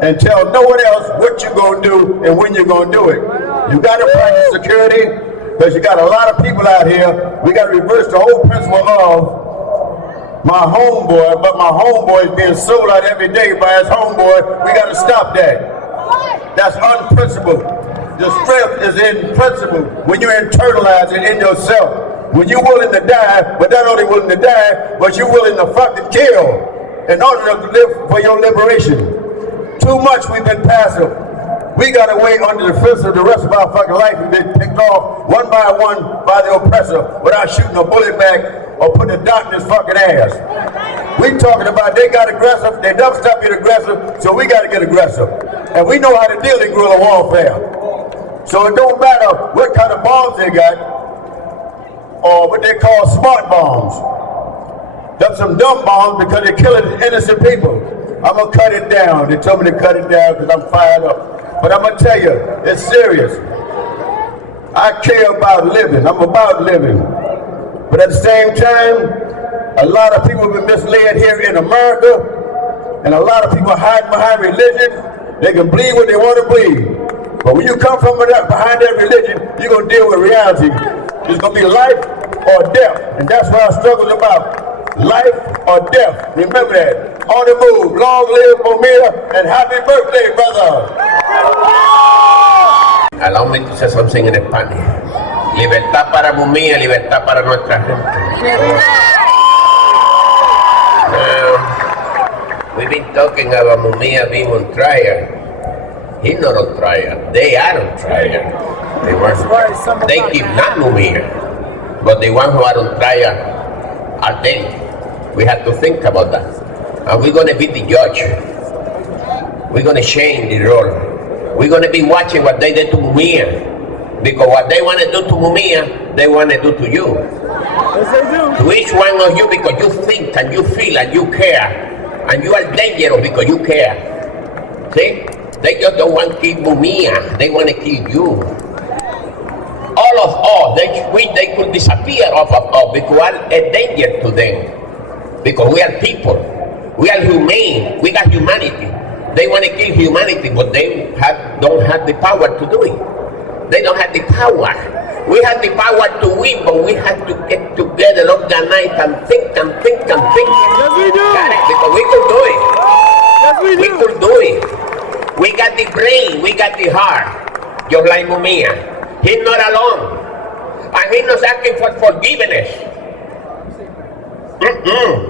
And tell no one else what you're going to do and when you're going to do it. You got to practice security because you got a lot of people out here. We got to reverse the whole principle of my homeboy, but my homeboy is being sold out every day by his homeboy. We got to stop that. That's unprincipled. The strength is in principle when you internalize it in yourself. When you're willing to die, but not only willing to die, but you're willing to fucking kill in order to live for your liberation. Too much we've been passive. We gotta wait under the fence of the rest of our fucking life and been picked off one by the oppressor without shooting a bullet back or putting a dot in his fucking ass. We talking about they got aggressive, they never stop being aggressive, so we gotta get aggressive. And we know how to deal in guerrilla warfare. So it don't matter what kind of bombs they got, or what they call smart bombs. That's some dumb bombs because they're killing innocent people. I'm gonna cut it down. They told me to cut it down because I'm fired up. But I'm gonna tell you, it's serious. I care about living. I'm about living. But at the same time, a lot of people have been misled here in America, and a lot of people hide behind religion. They can believe what they want to believe. But when you come from behind that religion, you're gonna deal with reality. It's gonna be life or death. And that's what our struggle is about. Life or death. Remember that. On the move. Long live Mumia and happy birthday, brother. Allow me to say something in Spanish. Libertad para Mumia, libertad para nuestra gente. We've been talking about Mumia being on trial. He's not on trial. They are on trial. They kidnapped Mumia. But the ones who are on trial are dead. We have to think about that. And we're going to be the judge. We're going to change the role. We're going to be watching what they did to Mumia. Because what they want to do to Mumia, they want to do to you. Yes, they do. To each one of you because you think and you feel and you care. And you are dangerous because you care. See? They just don't want to kill Mumia. They want to kill you. All of us, they wish they could disappear off of us because we are a danger to them. Because we are people. We are humane. We got humanity. They want to kill humanity, but they don't have the power to do it. They don't have the power. We have the power to win, but we have to get together, organize, and think and think and think. Yes, we do. Because we could do it. Yes, we do. We could do it. We got the brain. We got the heart. Just like Mumia. He's not alone. And he's not asking for forgiveness.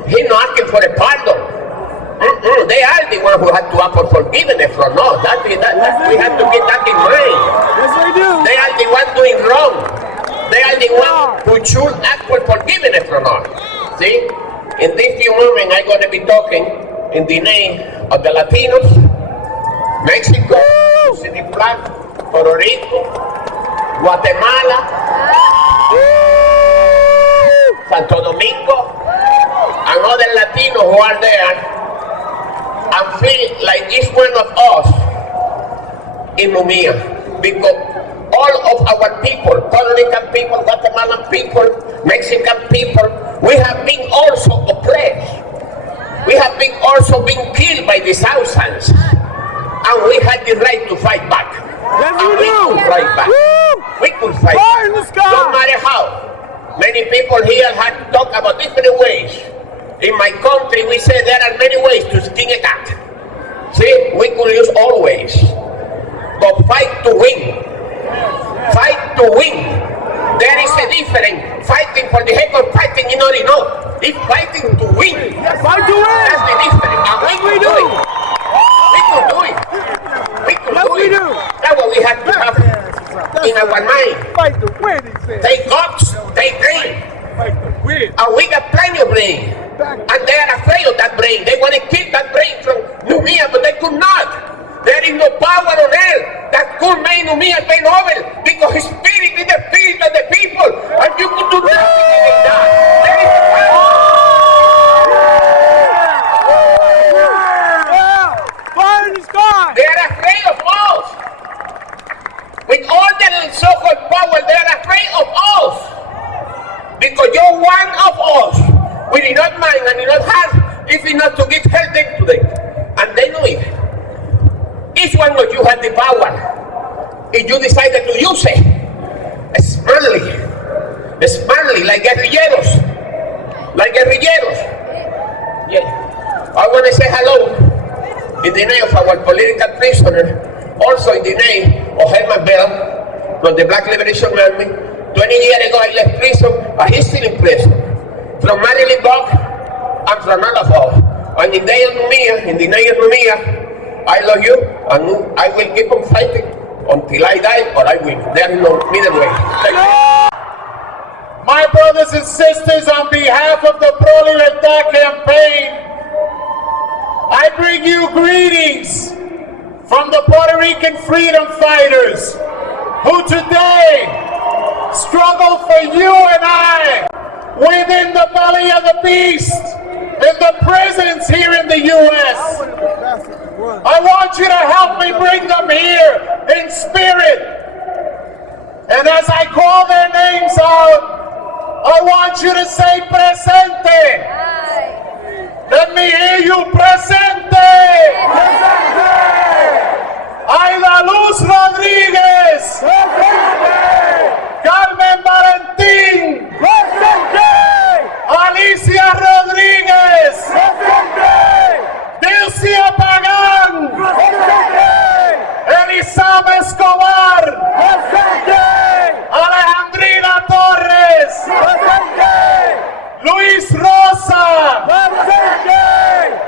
He's not asking for a pardon. They are the ones who have to ask for forgiveness from us. We have to get that in mind. Yes, they do. They are the ones doing wrong. They are the ones who should ask for forgiveness from us. See? In these few moments, I'm going to be talking in the name of the Latinos, Mexico, City Flag, Puerto Rico, Guatemala, Santo Domingo, and other Latinos who are there and feel like each one of us in Mumia. Because all of our people, Puerto Rican people, Guatemalan people, Mexican people, we have been also oppressed. We have been also been killed by the thousands, and we had the right to fight back. Yes, and we could fight back. We could fight back. No matter how. Many people here have talked about different ways. In my country, we say there are many ways to skin a cat. See, we could use all ways. But fight to win. Fight to win. There is a difference. Fighting for the heck of fighting is not enough. It's fighting to win. Fight to win. That's the difference. And we could do it. We could do it. We could do it. That's what we have to have in our mind. Fight to win, he said. They guts, they brain. And we got plenty of brain. And they are afraid of that brain. They want to kill that brain from Mumia, but they could not. There is no power on earth that could make Mumia pay Nobel, because his spirit is the spirit of the people, and you could do nothing against that. There is power. Fire in the sky. They are afraid of us. With all the so-called power, they are afraid of us. Because you're one of us. We did not mind and did not have, if it's not to give help to them. And they know it. Each one of you has the power. If you decided to use it, smartly, like guerrilleros. Yeah. I want to say hello in the name of our political prisoner, also in the name of Herman Bell from the Black Liberation Army. 20 years ago I left prison, but he's still in prison. From Marilyn Buck and from all of us. And in the name of Mumia, I love you, and I will keep on fighting until I die or I win. There is no middle way. Thank you. My brothers and sisters, on behalf of the Pro Libertad campaign, I bring you greetings from the Puerto Rican freedom fighters who today struggle for you and I within the belly of the beast in the prisons here in the U.S. I want you to help me bring them here in spirit. And as I call their names out, I want you to say presente. Let me hear you, presente. Aida Luz Rodríguez. Carmen Valentín. Alicia Rodríguez. Dilcia Pagán. Elizabeth Escobar. Alejandrina Torres. Luis Rosa.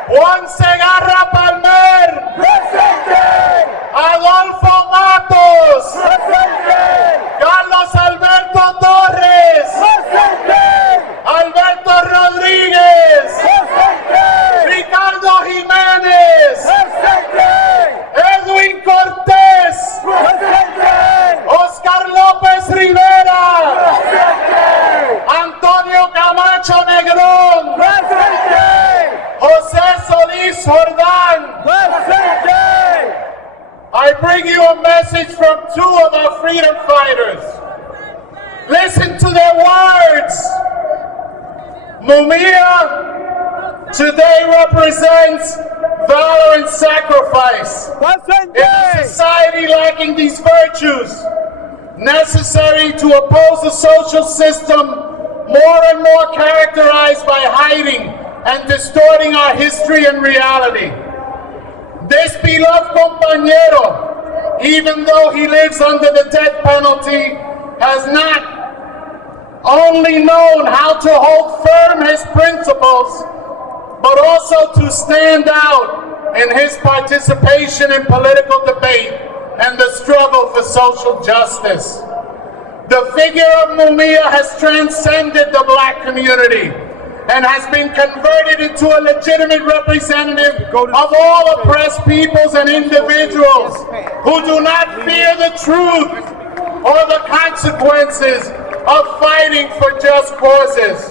Juan Segarra Palmer. Adolfo Matos. Carlos Alberto Torres. Alberto Rodríguez. Ricardo Jiménez. Edwin Cortés. Oscar López Rivera. Antonio Camacho Negrón. José Solís Jordán. I bring you a message from two of our freedom fighters. Listen to their words. Mumia today represents valor and sacrifice. In a society lacking these virtues, necessary to oppose a social system more and more characterized by hiding and distorting our history and reality. This beloved compañero, even though he lives under the death penalty, has not only known how to hold firm his principles, but also to stand out in his participation in political debate and the struggle for social justice. The figure of Mumia has transcended the black community and has been converted into a legitimate representative of all oppressed peoples and individuals who do not fear the truth or the consequences of fighting for just causes.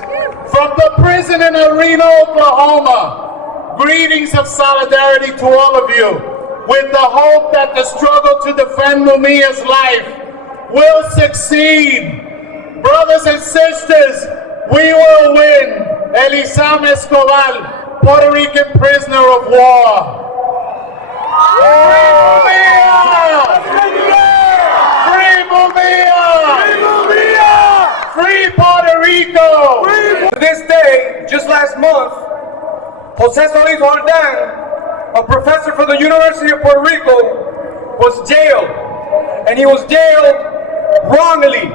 From the prison in Reno, Oklahoma, greetings of solidarity to all of you, with the hope that the struggle to defend Mumia's life will succeed. Brothers and sisters, we will win. Elizabeth Escobar, Puerto Rican prisoner of war. Free Mumia! Free Mumia! Free Mumia! Free Puerto Rico! To this day, just last month, Jose Solis Roldan, a professor for the University of Puerto Rico, was jailed. And he was jailed wrongly,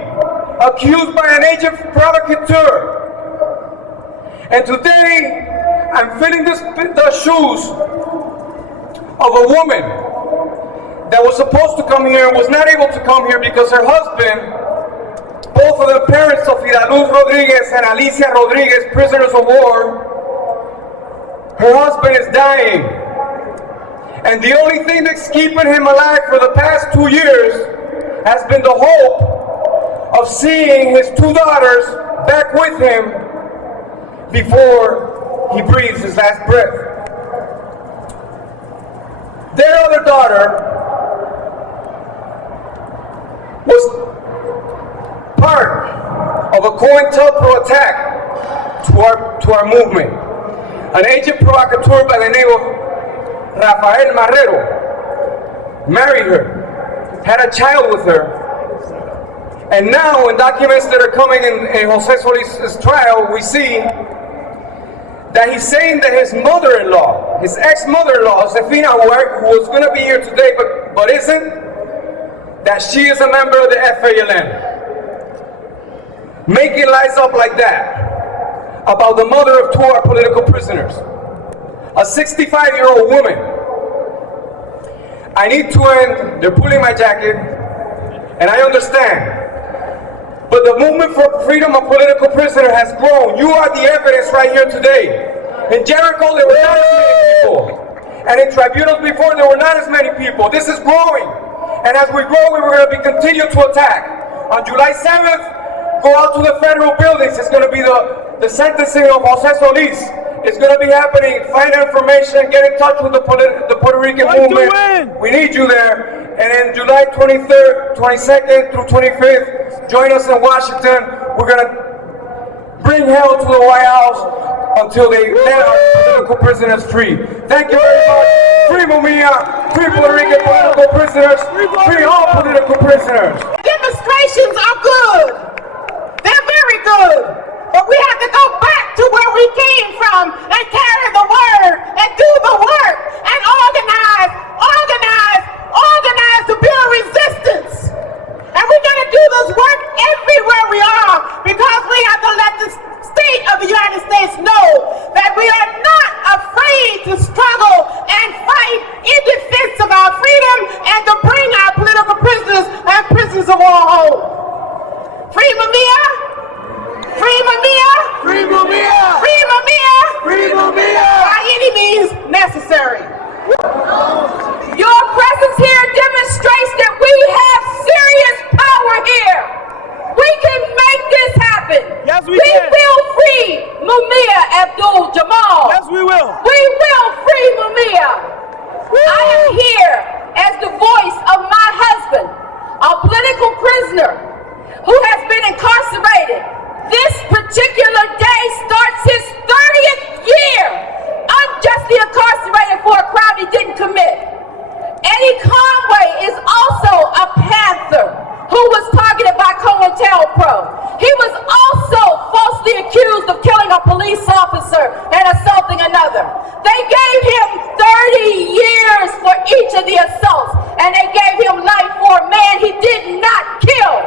accused by an agent provocateur. And today, I'm filling the shoes of a woman that was supposed to come here and was not able to come here because her husband, both of the parents of Idaluz Rodriguez and Alicia Rodriguez, prisoners of war, her husband is dying. And the only thing that's keeping him alive for the past 2 years has been the hope of seeing his 2 daughters back with him before he breathes his last breath. Their other daughter was part of a COINTELPRO attack to our movement. An agent provocateur by the name of Rafael Marrero married her, had a child with her, and now in documents that are coming in Jose Solis' trial, we see that he's saying that his mother-in-law, his ex-mother-in-law, Josefina, who was going to be here today but isn't, that she is a member of the FALN. Making lies up like that about the mother of 2 of our political prisoners, a 65-year-old woman. I need to end, they're pulling my jacket, and I understand. But the movement for freedom of political prisoner has grown. You are the evidence right here today. In Jericho, there were not as many people. And in tribunals before, there were not as many people. This is growing. And as we grow, we're going to be continued to attack. On July 7th, go out to the federal buildings. It's going to be the sentencing of Jose Solis. It's going to be happening. Find information. Get in touch with the Puerto Rican movement. We need you there. And then July 23rd, 22nd through 25th, join us in Washington. We're going to bring hell to the White House until they let our political prisoners free. Thank you very much. Free Mumia, free Puerto Rican political prisoners, free all political prisoners. Demonstrations are good. They're very good. But we have to go back to where we came from and carry the word and do the work and organize to build resistance. And we're going to do this work everywhere we are because we have to let the state of the United States know that we are not afraid to struggle and fight in defense of our freedom and to bring our political prisoners and prisoners of war home. Free Mumia! Free Mumia! Free Mumia! Free Mumia! Free Mumia! By any means necessary. Your presence here demonstrates that we have serious power here. We can make this happen. Yes, we can. can. Will free Mumia Abdul-Jamal. Yes, we will. We will free Mumia. I am here as the voice of my husband, a political prisoner who has been incarcerated. This particular day starts his 30th year unjustly incarcerated for a crime he didn't commit. Eddie Conway is also a Panther who was targeted by COINTELPRO. He was also falsely accused of killing a police officer and assaulting another. They gave him 30 years for each of the assaults, and they gave him life for a man he did not kill.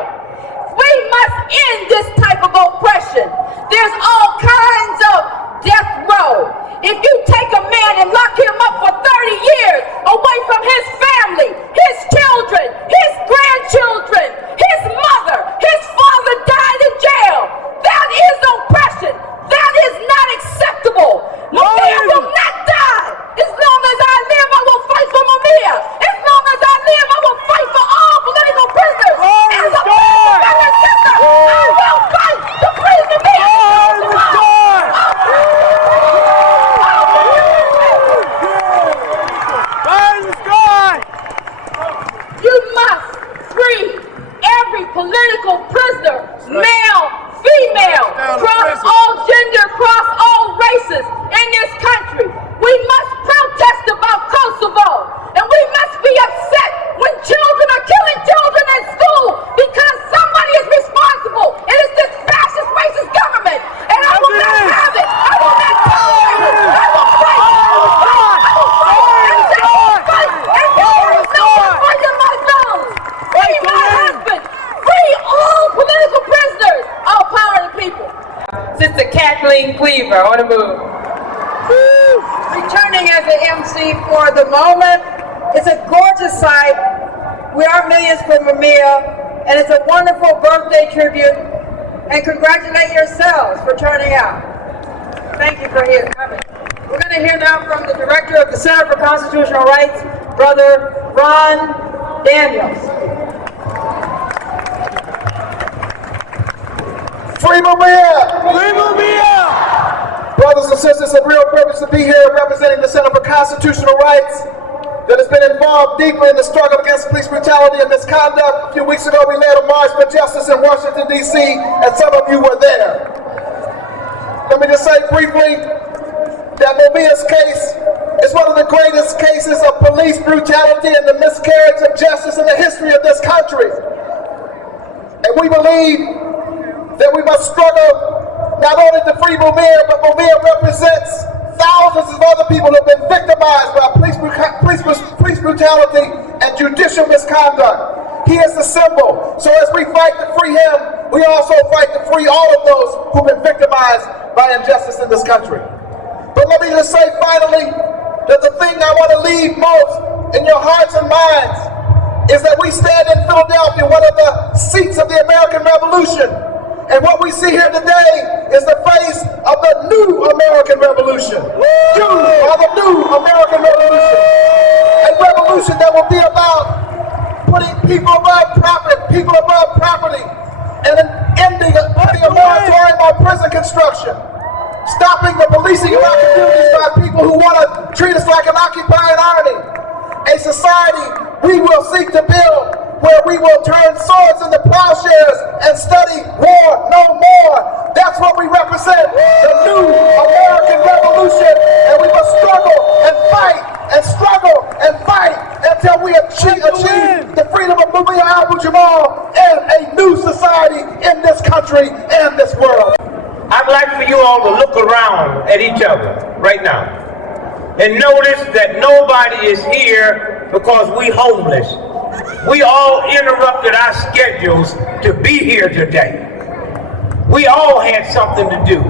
We must end this type of oppression. There's all kinds of death row. If you take a man and lock him up for 30 years away from his family, his children, his grandchildren, his mother, his father died in jail, that is oppression. That is not acceptable. Mumia will not die. As long as I live, I will fight for Mumia. As long as I live, I will fight for all political prisoners. As a political sister, I will fight to free Mumia. Fire in the sky! we're on the move. Returning as the MC for the moment, it's a gorgeous sight. We are millions for Mumia, and it's a wonderful birthday tribute. And congratulate yourselves for turning out. Thank you for coming. We're going to hear now from the director of the Center for Constitutional Rights, Brother Ron Daniels. Free Mumia! Free Mumia! Brothers and sisters, it's a real privilege to be here representing the Center for Constitutional Rights that has been involved deeply in the struggle against police brutality and misconduct. A few weeks ago, we led a march for justice in Washington, D.C., and some of you were there. Let me just say briefly that Mumia's case is one of the greatest cases of police brutality and the miscarriage of justice in the history of this country. And we believe that we must struggle not only to free Mumia, but Mumia represents thousands of other people who have been victimized by police brutality and judicial misconduct. He is the symbol. So as we fight to free him, we also fight to free all of those who've been victimized by injustice in this country. But let me just say finally that the thing I want to leave most in your hearts and minds is that we stand in Philadelphia, one of the seats of the American Revolution. And what we see here today is the face of the new American Revolution. Fueled by the new American Revolution. A revolution that will be about putting people above property, and putting a moratorium on prison construction. Stopping the policing of our communities by people who want to treat us like an occupying army. A society we will seek to build where we will turn swords into plowshares and study war no more. That's what we represent, the new American Revolution. And we must struggle and fight and struggle and fight until we achieve the freedom of Mumia Abu-Jamal and a new society in this country and this world. I'd like for you all to look around at each other right now and notice that nobody is here because we homeless. We all interrupted our schedules to be here today. We all had something to do.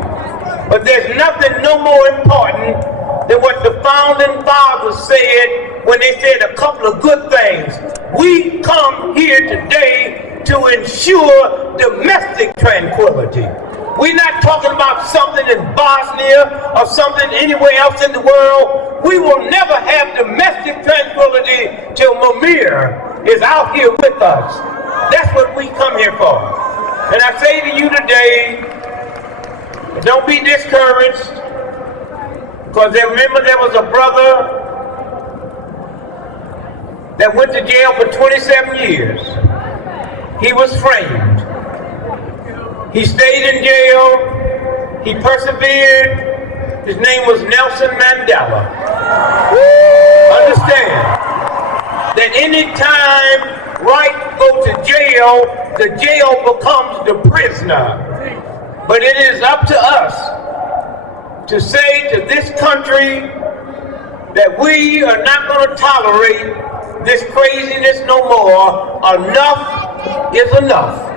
But there's nothing no more important than what the founding fathers said when they said a couple of good things. We come here today to ensure domestic tranquility. We're not talking about something in Bosnia or something anywhere else in the world. We will never have domestic tranquility till Mumia is out here with us. That's what we come here for. And I say to you today, don't be discouraged, because remember there was a brother that went to jail for 27 years. He was framed. He stayed in jail. He persevered. His name was Nelson Mandela. Understand that any time right go to jail, the jail becomes the prisoner. But it is up to us to say to this country that we are not going to tolerate this craziness no more. Enough is enough.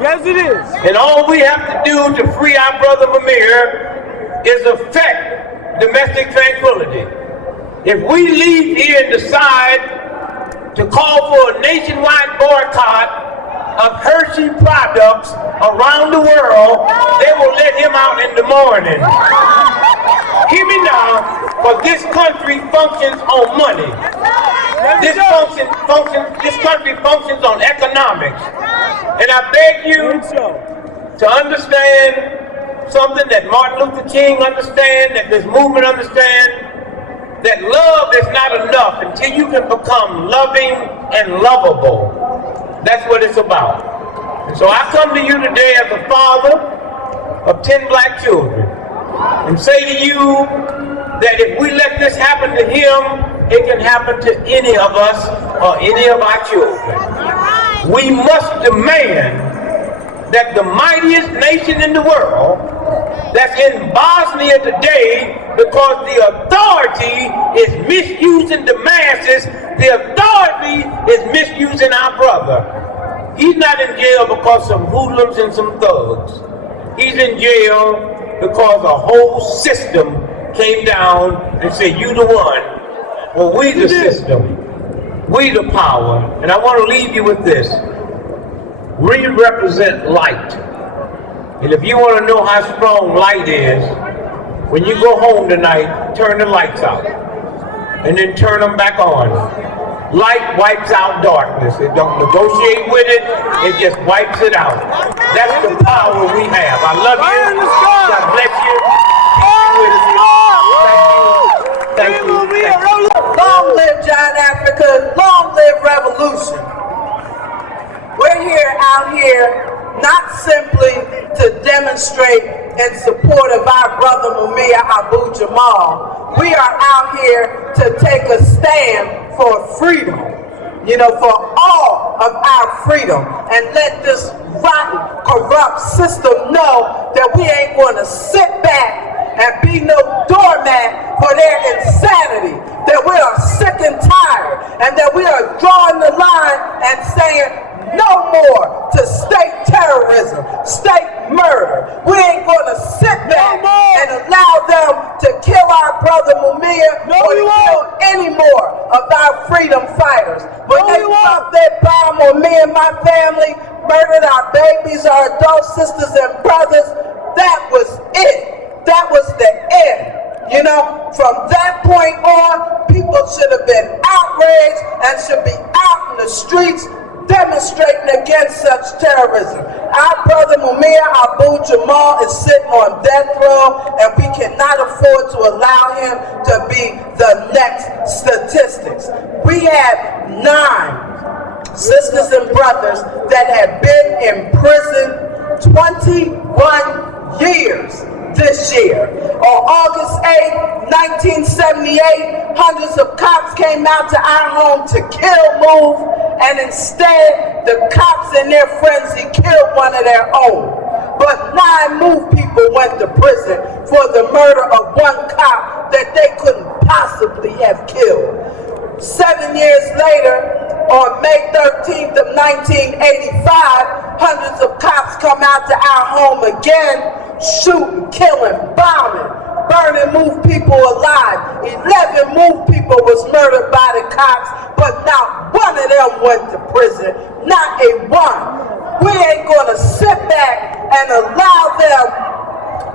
Yes, it is. And all we have to do to free our brother Mumia is affect domestic tranquility. If we leave here and decide to call for a nationwide boycott of Hershey products around the world, they will let him out in the morning. Hear me now, because this country functions on money. This country functions on economics. And I beg you to understand something that Martin Luther King understands, that this movement understands, that love is not enough until you can become loving and lovable. That's what it's about. And so I come to you today as a father of 10 black children and say to you that if we let this happen to him, it can happen to any of us or any of our children. We must demand that the mightiest nation in the world that's in Bosnia today, because the authority is misusing the masses, the authority is misusing our brother. He's not in jail because some hoodlums and some thugs. He's in jail because a whole system came down and said, you the one. Well, we the system. We the power. And I want to leave you with this. We represent light. And if you want to know how strong light is, when you go home tonight, turn the lights out. And then turn them back on. Light wipes out darkness. It don't negotiate with it. It just wipes it out. That's the power we have. I love you. God bless you. Thank you. Long live John Africa. Long live revolution. We're here out here not simply to demonstrate in support of our brother Mumia Abu Jamal. We are out here to take a stand for freedom, you know, for all of our freedom, and let this rotten, corrupt system know that we ain't going to sit back and be no doormat for their insanity, that we are sick and tired, and that we are drawing the line and saying no more to state terrorism, state murder. We ain't going to sit back and allow them to kill our brother Mumia or to kill any more of our freedom fighters. When they dropped that bomb on me and my family, murdered our babies, our adult sisters and brothers, that was it. That was the end. You know, from that point on, people should have been outraged and should be out in the streets demonstrating against such terrorism. Our brother Mumia Abu Jamal is sitting on death row, and we cannot afford to allow him to be the next statistics. We have 9 sisters and brothers that have been in prison 21 years this year. On August 8, 1978, hundreds of cops came out to our home to kill Move, and instead the cops in their frenzy killed one of their own. But 9 Move people went to prison for the murder of one cop that they couldn't possibly have killed. 7 years later, on May 13th of 1985, hundreds of cops come out to our home again, shooting, killing, bombing, burning Move people alive. 11 Move people was murdered by the cops, but not one of them went to prison. Not a one. We ain't gonna sit back and allow them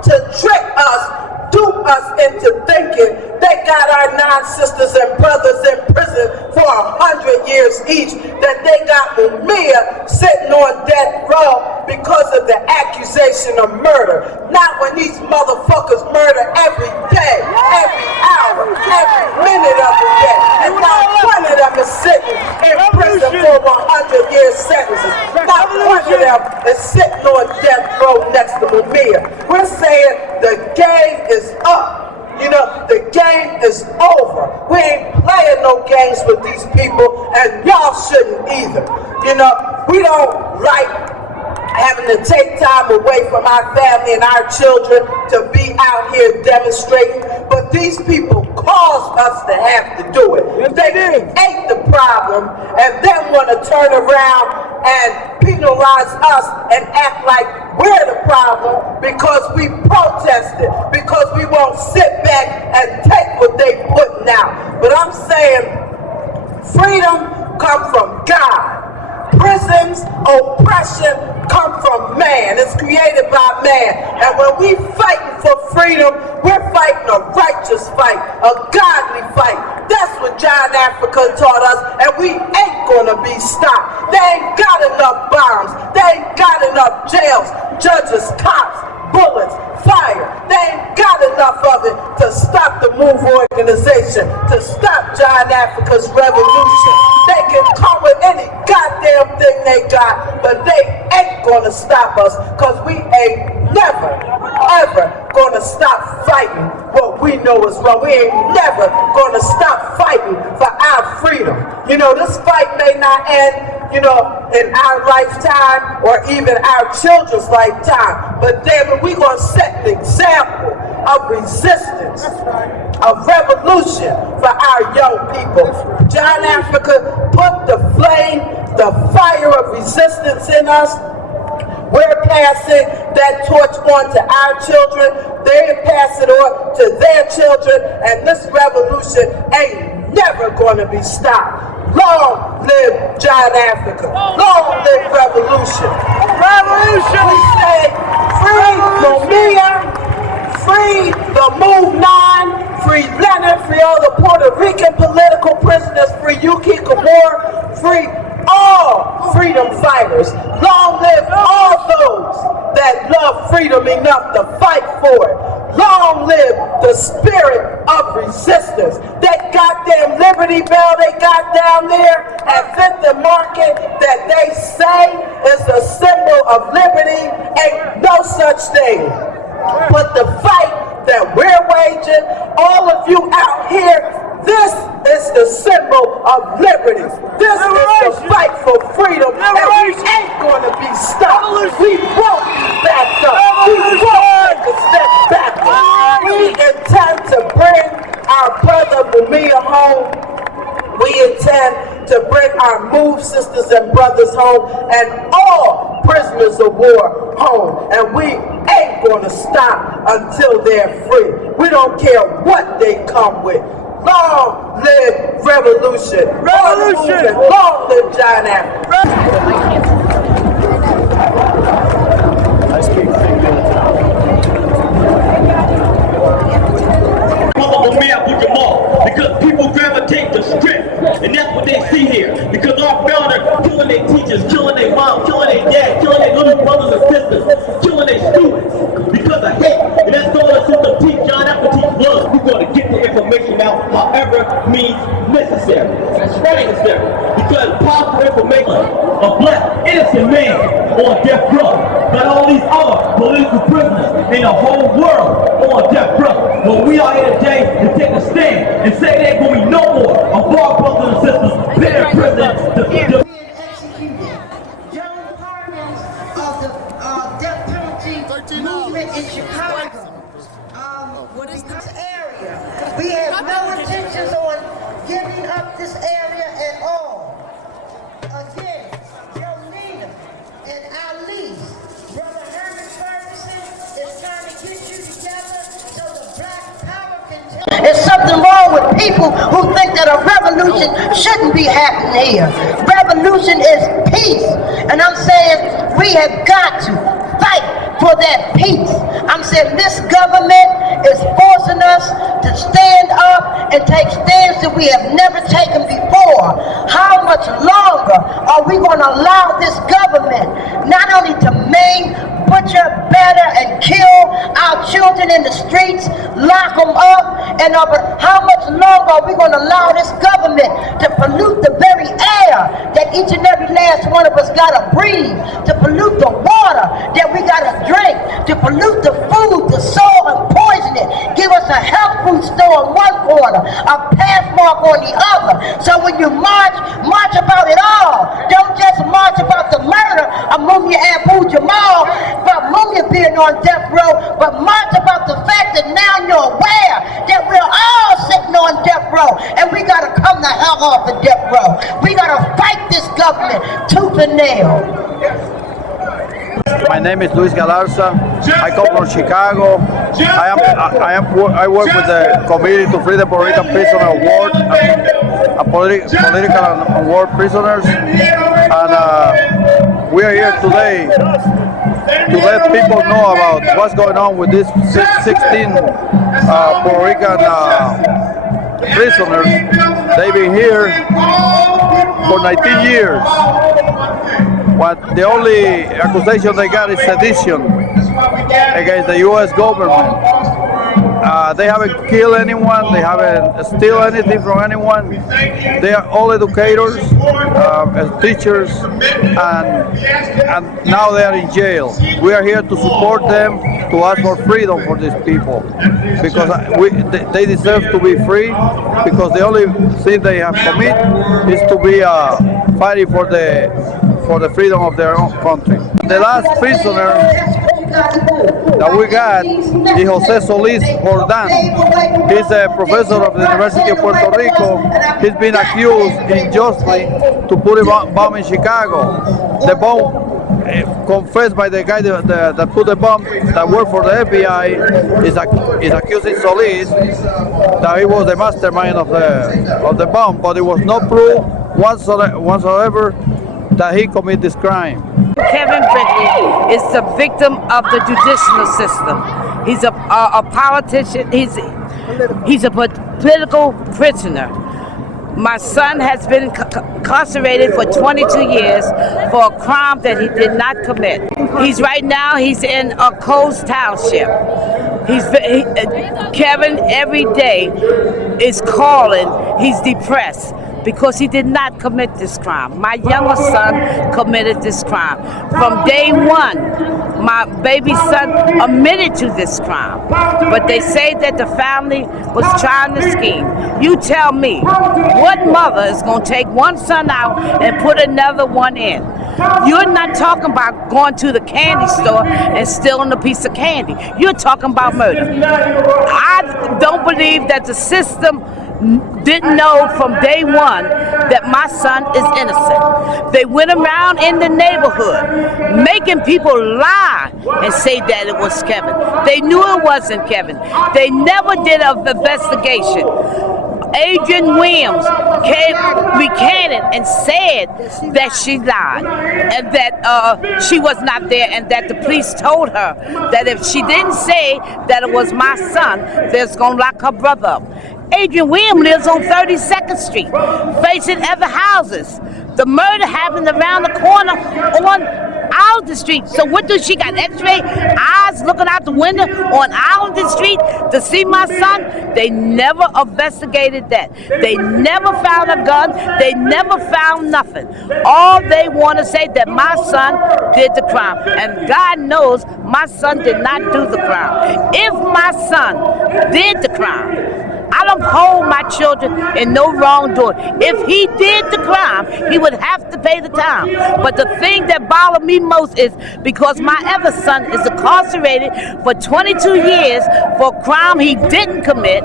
to trick us, dupe us into thinking they got our 9 sisters and brothers in prison for 100 years each, that they got Mumia sitting on death row because of the accusation of murder. Not when these motherfuckers murder every day, every hour, every minute of the day. And not one of them is sitting in prison for 100-year sentences. Not one of them is sitting on death row next to Mumia. We're saying the game is up. You know, the game is over. We ain't playing no games with these people, and y'all shouldn't either. You know, we don't like having to take time away from our family and our children to be out here demonstrating, but these people caused us to have to do it. They create the problem and then want to turn around and penalize us and act like we're the problem because we protested, because we won't sit back and take what they putting out. But I'm saying freedom comes from God. Prisons, oppression come from man. It's created by man. And when we fighting for freedom, we're fighting a righteous fight, a godly fight. That's what John Africa taught us, and we ain't gonna be stopped. They ain't got enough bombs. They ain't got enough jails, judges, cops, bullets, fire. They ain't got enough of it to stop the Move organization, to stop John Africa's revolution. They can come with any goddamn thing they got, but they ain't gonna stop us, because we ain't never, ever gonna stop fighting what we know is wrong. We ain't never gonna stop fighting for our freedom. You know, this fight may not end, you know, in our lifetime or even our children's lifetime, but damn it, we're gonna set an example of resistance, of revolution for our young people. John Africa put the flame, the fire of resistance in us. We're passing that torch on to our children. They pass it on to their children, and this revolution ain't never going to be stopped. Long live John Africa. Long live revolution. Revolution! We say, free Mumia, free the Move 9, free Leonard, free all the Puerto Rican political prisoners, free Yuki Kamor, free all freedom fighters. Long live all those that love freedom enough to fight for it. Long live the spirit of resistance. That goddamn Liberty Bell they got down there at 5th and Market that they say is a symbol of liberty ain't no such thing. But the fight that we're waging, all of you out here, this is the symbol of liberty. This is the fight for freedom, and we ain't gonna be stopped. We won't be backed up. We won't take a step backwards. We intend to bring our brother Mumia home. We intend to bring our Move sisters and brothers home, and all prisoners of war home. And we ain't gonna stop until they're free. We don't care what they come with. Long live revolution! Revolution! Long live John Africa! I speak because people gravitate to script, and that's what they see here. Because our founder killing their teachers, killing their mom, killing their dad, killing their little brothers and sisters, killing their students because of hate. And that's all the system teach John Africa teach was. We're going to get the information out however means necessary. That's necessary. Because possible information of black innocent man on death row. Not all these other political prisoners in the whole world on death row. But we are here today to take a stand and say there will be no more of our brothers and sisters being in prison. Death penalty movement in Chicago. What is this area? We have no intentions on giving up this area at all. Again, Geronimo and Ali, Brother Herman Ferguson is trying to get you together so the Black Power can. There's something wrong with people who think that a revolution shouldn't be happening here. Revolution is peace, and I'm saying we have got to fight for that peace. I'm saying this government is forcing us to stand up and take stands that we have never taken before. How much longer are we going to allow this government not only to maim, butcher, batter, and kill our children in the streets, lock them up, and how much longer are we going to allow this government to pollute the very air that each and every last one of us got to breathe, to pollute the water that we got to drink, to pollute the food, the soil, and poison it, give us a health food store in one corner, a pathmark on the other. So when you march about it all. Don't just march about the murder of Mumia Abu Jamal, but Mumia being on death row, but march about the fact that now you're aware that we're all sitting on death row, and we gotta come the hell off the death row. We gotta fight this government tooth and nail. My name is Luis Galarza. I come from Chicago. I work with the Committee to Free the Puerto Rican Prisoner of War, political and war prisoners, and we are here today to let people know about what's going on with these 16 Puerto Rican prisoners. They've been here for 19 years. What the only accusation they got is sedition against the U.S. government. They haven't killed anyone. They haven't stolen anything from anyone. They are all educators, teachers, and now they are in jail. We are here to support them, to ask for freedom for these people, because they deserve to be free, because the only thing they have committed is to be fighting for the freedom of their own country. The last prisoner that we got is Jose Solis Jordan. He's a professor of the University of Puerto Rico. He's been accused unjustly to put a bomb in Chicago. The bomb confessed by the guy that put the bomb, that worked for the FBI, is accusing Solis that he was the mastermind of the bomb, but there was no proof whatsoever that he committed this crime. Kevin Brinkley is the victim of the judicial system. He's a politician. He's a political prisoner. My son has been incarcerated for 22 years for a crime that he did not commit. He's in Coles Township. Kevin every day is calling. He's depressed because he did not commit this crime. My younger son committed this crime. From day one, my baby son admitted to this crime. But they say that the family was trying to scheme. You tell me, what mother is going to take one son out and put another one in? You're not talking about going to the candy store and stealing a piece of candy. You're talking about murder. I don't believe that the system didn't know from day one that my son is innocent. They went around in the neighborhood making people lie and say that it was Kevin. They knew it wasn't Kevin. They never did an investigation. Adrian Williams recanted and said that she lied and that she was not there, and that the police told her that if she didn't say that it was my son, they're going to lock her brother up. Adrian Williams lives on 32nd Street, facing other houses. The murder happened around the corner on Alden Street. So what does she got? X-ray eyes looking out the window on Alden Street to see my son? They never investigated that. They never found a gun. They never found nothing. All they want to say that my son did the crime. And God knows my son did not do the crime. If my son did the crime, I don't hold my children in no wrongdoing. If he did the crime, he would have to pay the time. But the thing that bothered me most is because my other son is incarcerated for 22 years for a crime he didn't commit.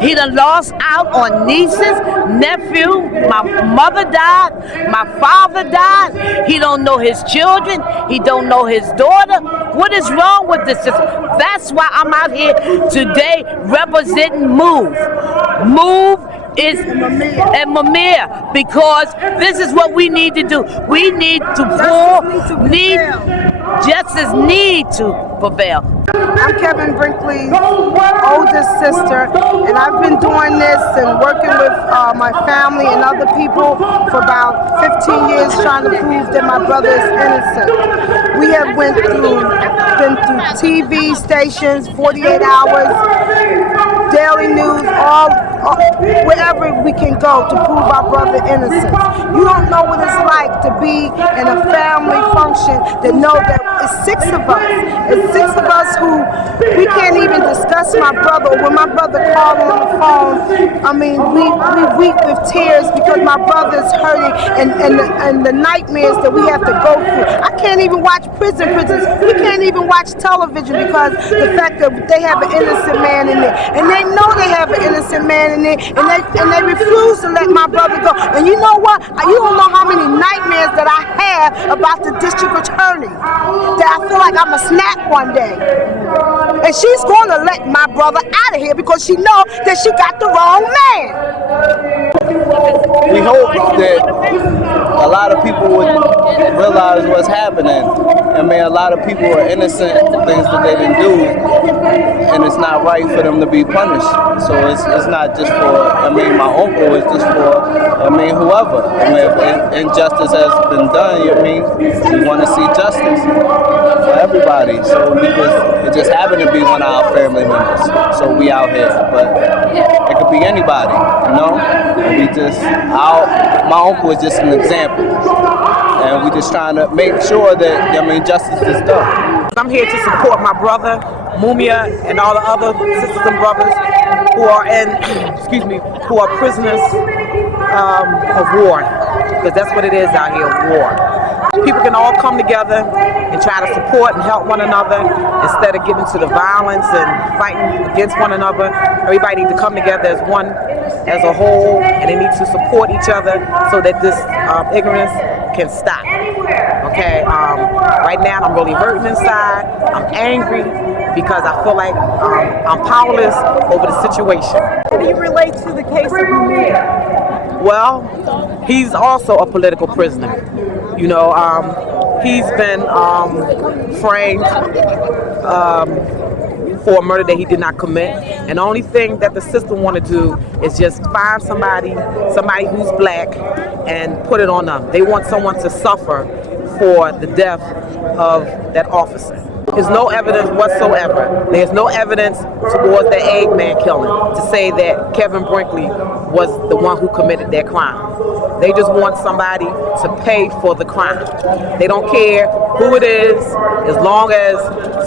He done lost out on nieces, nephew, my mother died, my father died. He don't know his children. He don't know his daughter. What is wrong with this system? That's why I'm out here today representing MOVE. MOVE is and Mumia, because this is what we need to do. We need to justice need to prevail. I'm Kevin Brinkley's oldest sister, and I've been doing this and working with my family and other people for about 15 years trying to prove that my brother is innocent. We have been through TV stations, 48 hours, daily news, wherever we can go to prove our brother innocent. You don't know what it's like to be in a family function that know that it's six of us. It's six of us who we can't even discuss my brother. When my brother called on the phone, I mean, we weep with tears because my brother's hurting and the nightmares that we have to go through. I can't even watch prisons. We can't even watch television because the fact that they have an innocent man in there. And they know they have an innocent man in there, and they refuse to let my brother go. And you know what? You don't know how many nightmares that I have about the district attorney, that I feel like I'm going to snap one day. And she's going to let my brother out of here because she knows that she got the wrong man. We hope that a lot of people would realize what's happening. I mean, a lot of people are innocent for things that they didn't do, and it's not right for them to be punished. So it's not just for, I mean, my uncle, it's just for, I mean, whoever. I mean, if injustice has been done, I mean, we want to see justice for everybody. So because it just happened to be one of our family members, so we out here. But it could be anybody, you know? And we just, my uncle is just an example. And we just trying to make sure that, I mean, justice is done. I'm here to support my brother, Mumia, and all the other sisters and brothers who are who are prisoners of war. Because that's what it is out here, war. People can all come together and try to support and help one another instead of getting to the violence and fighting against one another. Everybody needs to come together as one, as a whole, and they need to support each other so that this ignorance can stop. Okay, Right now, I'm really hurting inside. I'm angry because I feel like I'm powerless over the situation. How do you relate to the case of Mumia? Well, he's also a political prisoner. You know, he's been framed for a murder that he did not commit. And the only thing that the system want to do is just find somebody who's black and put it on them. They want someone to suffer for the death of that officer. There's no evidence whatsoever. There's no evidence towards the Eggman killing to say that Kevin Brinkley was the one who committed that crime. They just want somebody to pay for the crime. They don't care who it is as long as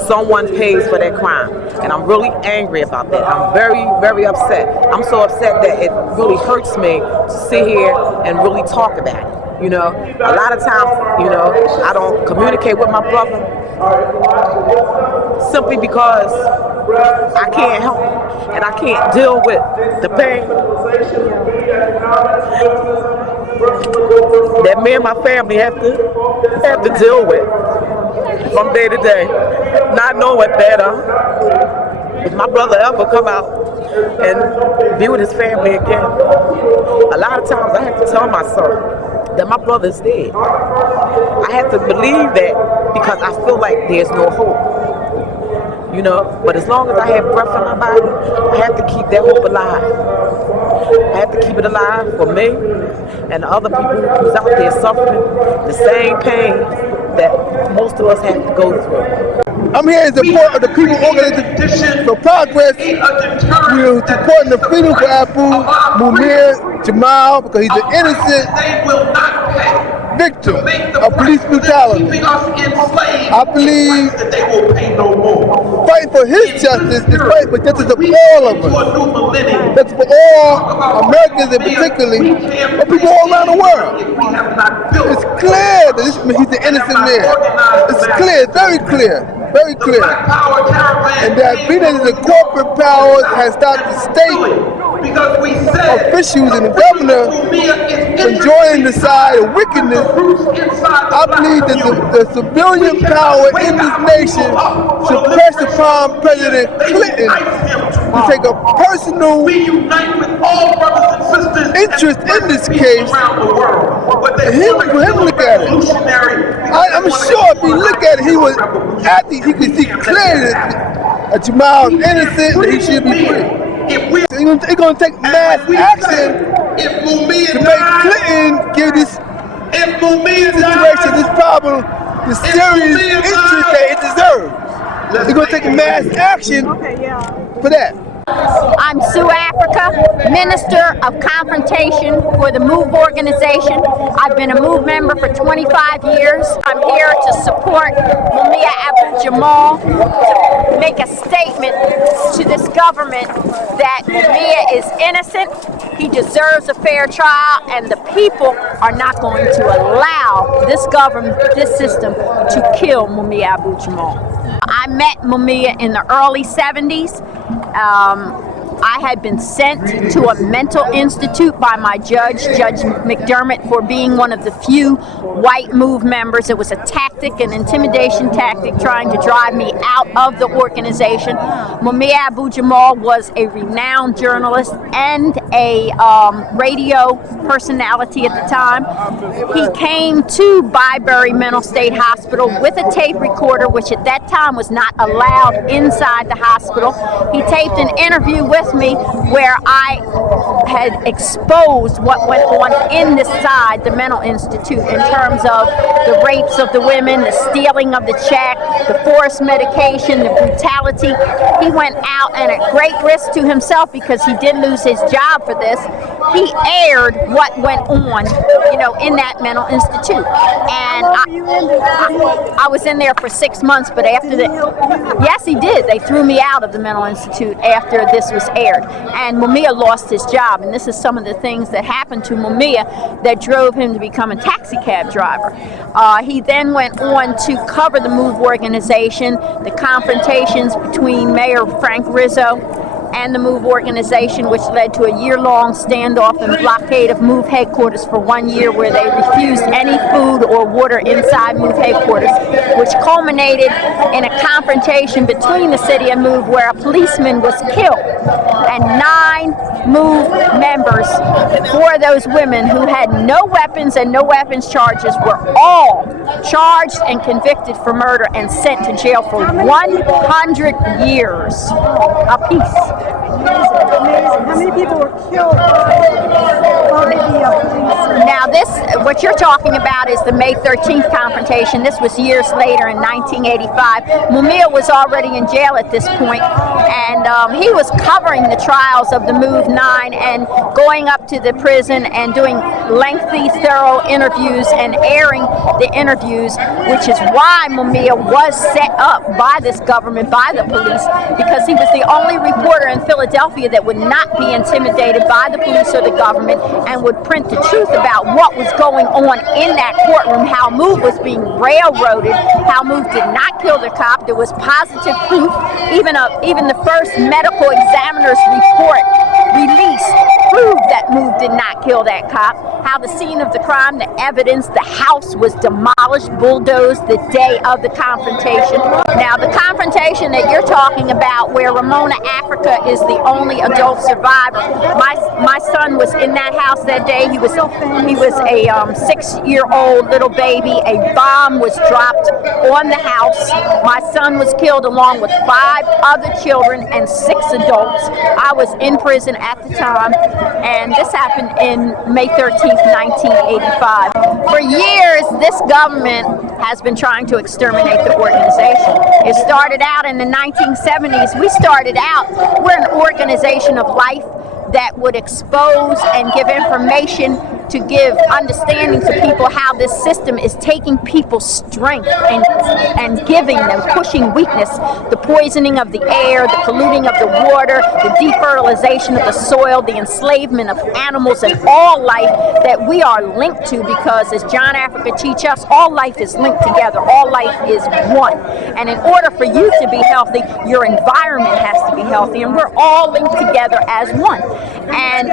someone pays for that crime. And I'm really angry about that. I'm very, very upset. I'm so upset that it really hurts me to sit here and really talk about it. You know, a lot of times, you know, I don't communicate with my brother simply because I can't help it and I can't deal with the pain that me and my family have to deal with from day to day, not knowing that if my brother ever come out and be with his family again, a lot of times I have to tell myself that my brother's dead. I have to believe that because I feel like there's no hope. You know, but as long as I have breath in my body, I have to keep that hope alive. I have to keep it alive for me and the other people who's out there suffering the same pain that most of us have to go through. I'm here in support of the people organization for progress. We're supporting the freedom for Abu Mumia Jamal because he's an innocent victim of police brutality. I believe fighting for his justice is fighting for justice of all of us. That's for all Americans and particularly for people all around the world. It's clear that he's an innocent man. It's clear, very clear. Very clear. And that being that the corporate powers has stopped the state officials and the governor from joining the side of wickedness. I believe that the civilian power in this nation should press upon President Clinton to take a personal interest in this case. And he would look at it. I'm sure if he look at it, he would, after he could see clearly that Jamal is innocent and he should be free. It's going to take mass action to make Clinton give this situation, this problem, the serious interest that it deserves. It's going to take mass action for that. I'm Sue Africa, Minister of Confrontation for the MOVE organization. I've been a MOVE member for 25 years. I'm here to support Mumia Abu Jamal, to make a statement to this government that Mumia is innocent, he deserves a fair trial, and the people are not going to allow this government, this system, to kill Mumia Abu Jamal. I met Mumia in the early 70s. I had been sent to a mental institute by my judge, Judge McDermott, for being one of the few white MOVE members. It was a tactic, an intimidation tactic, trying to drive me out of the organization. Mumia Abu Jamal was a renowned journalist and a radio personality at the time. He came to Byberry Mental State Hospital with a tape recorder, which at that time was not allowed inside the hospital. He taped an interview with me where I had exposed what went on inside the mental institute in terms of the rapes of the women, the stealing of the check, the forced medication, the brutality. He went out, and at great risk to himself because he did lose his job for this, he aired what went on, in that mental institute. And I was in there for 6 months, but after yes, he did. They threw me out of the mental institute after this was aired. And Mumia lost his job, and this is some of the things that happened to Mumia that drove him to become a taxi cab driver. He then went on to cover the MOVE organization, the confrontations between Mayor Frank Rizzo and the MOVE organization, which led to a year-long standoff and blockade of MOVE headquarters for 1 year, where they refused any food or water inside MOVE headquarters, which culminated in a confrontation between the city and MOVE, where a policeman was killed, and 9 MOVE members, 4 of those women who had no weapons and no weapons charges, were all charged and convicted for murder and sent to jail for 100 years apiece. Amazing. How many people were killed by the police? Now this, what you're talking about, is the May 13th confrontation. This was years later in 1985. Mumia was already in jail at this point, and he was covering the trials of the MOVE 9 and going up to the prison and doing lengthy, thorough interviews and airing the interviews, which is why Mumia was set up by this government, by the police, because he was the only reporter in Philadelphia that would not be intimidated by the police or the government and would print the truth about what was going on in that courtroom, how MOVE was being railroaded, how MOVE did not kill the cop. There was positive proof. Even the first medical examiner's report released proved that MOVE did not kill that cop. How the scene of the crime, the evidence, the house was demolished, bulldozed the day of the confrontation. Now, the confrontation that you're talking about, where Ramona Africa is the only adult survivor, my son was in that house that day. He was a 6-year-old little baby. A bomb was dropped on the house. My son was killed along with 5 other children and 6 adults. I was in prison at the time, and this happened in May 13th, 1985. For years, this government has been trying to exterminate the organization. It started out in the 1970s. We started out, we're an organization of life that would expose and give information to give understanding to people how this system is taking people's strength and giving them, pushing weakness, the poisoning of the air, the polluting of the water, the defertilization of the soil, the enslavement of animals and all life that we are linked to, because as John Africa teaches us, all life is linked together, all life is one. And in order for you to be healthy, your environment has to be healthy, and we're all linked together as one. And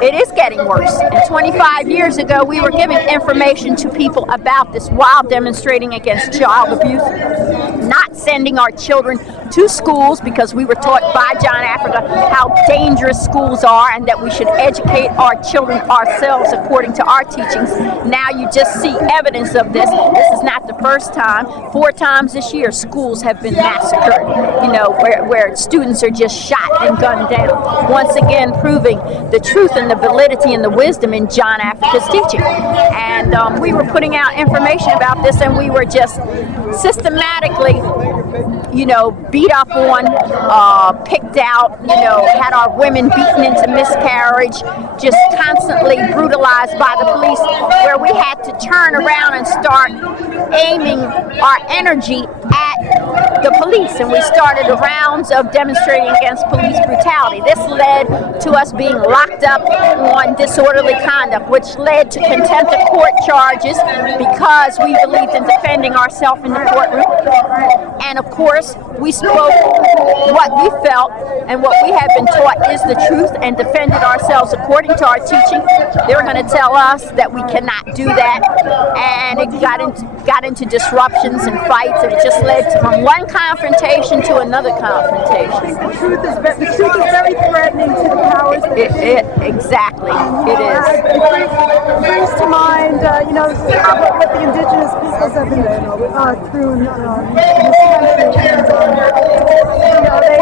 it is getting worse. And 25 years ago, we were giving information to people about this while demonstrating against child abuse, not sending our children to schools, because we were taught by John Africa how dangerous schools are and that we should educate our children ourselves according to our teachings. Now you just see evidence of this. This is not the first time. 4 times this year, schools have been massacred, where students are just shot and gunned down. Once again, proving the truth and the validity and the wisdom in John Africa's teaching. And we were putting out information about this, and we were just systematically, beat up on, picked out, had our women beaten into miscarriage, just constantly brutalized by the police, where we had to turn around and start aiming our energy at the police, and we started rounds of demonstrating against police brutality. This led to us being locked up on disorderly conduct, which led to contempt of court charges, because we believed in defending ourselves in the courtroom. And of course, we spoke what we felt and what we had been taught is the truth, and defended ourselves according to our teaching. They were going to tell us that we cannot do that, and it got into disruptions and fights, and it just led from one confrontation to another confrontation. The truth is very threatening to the powers that be. Exactly, it is. It brings to mind, what the indigenous peoples have been through in this country.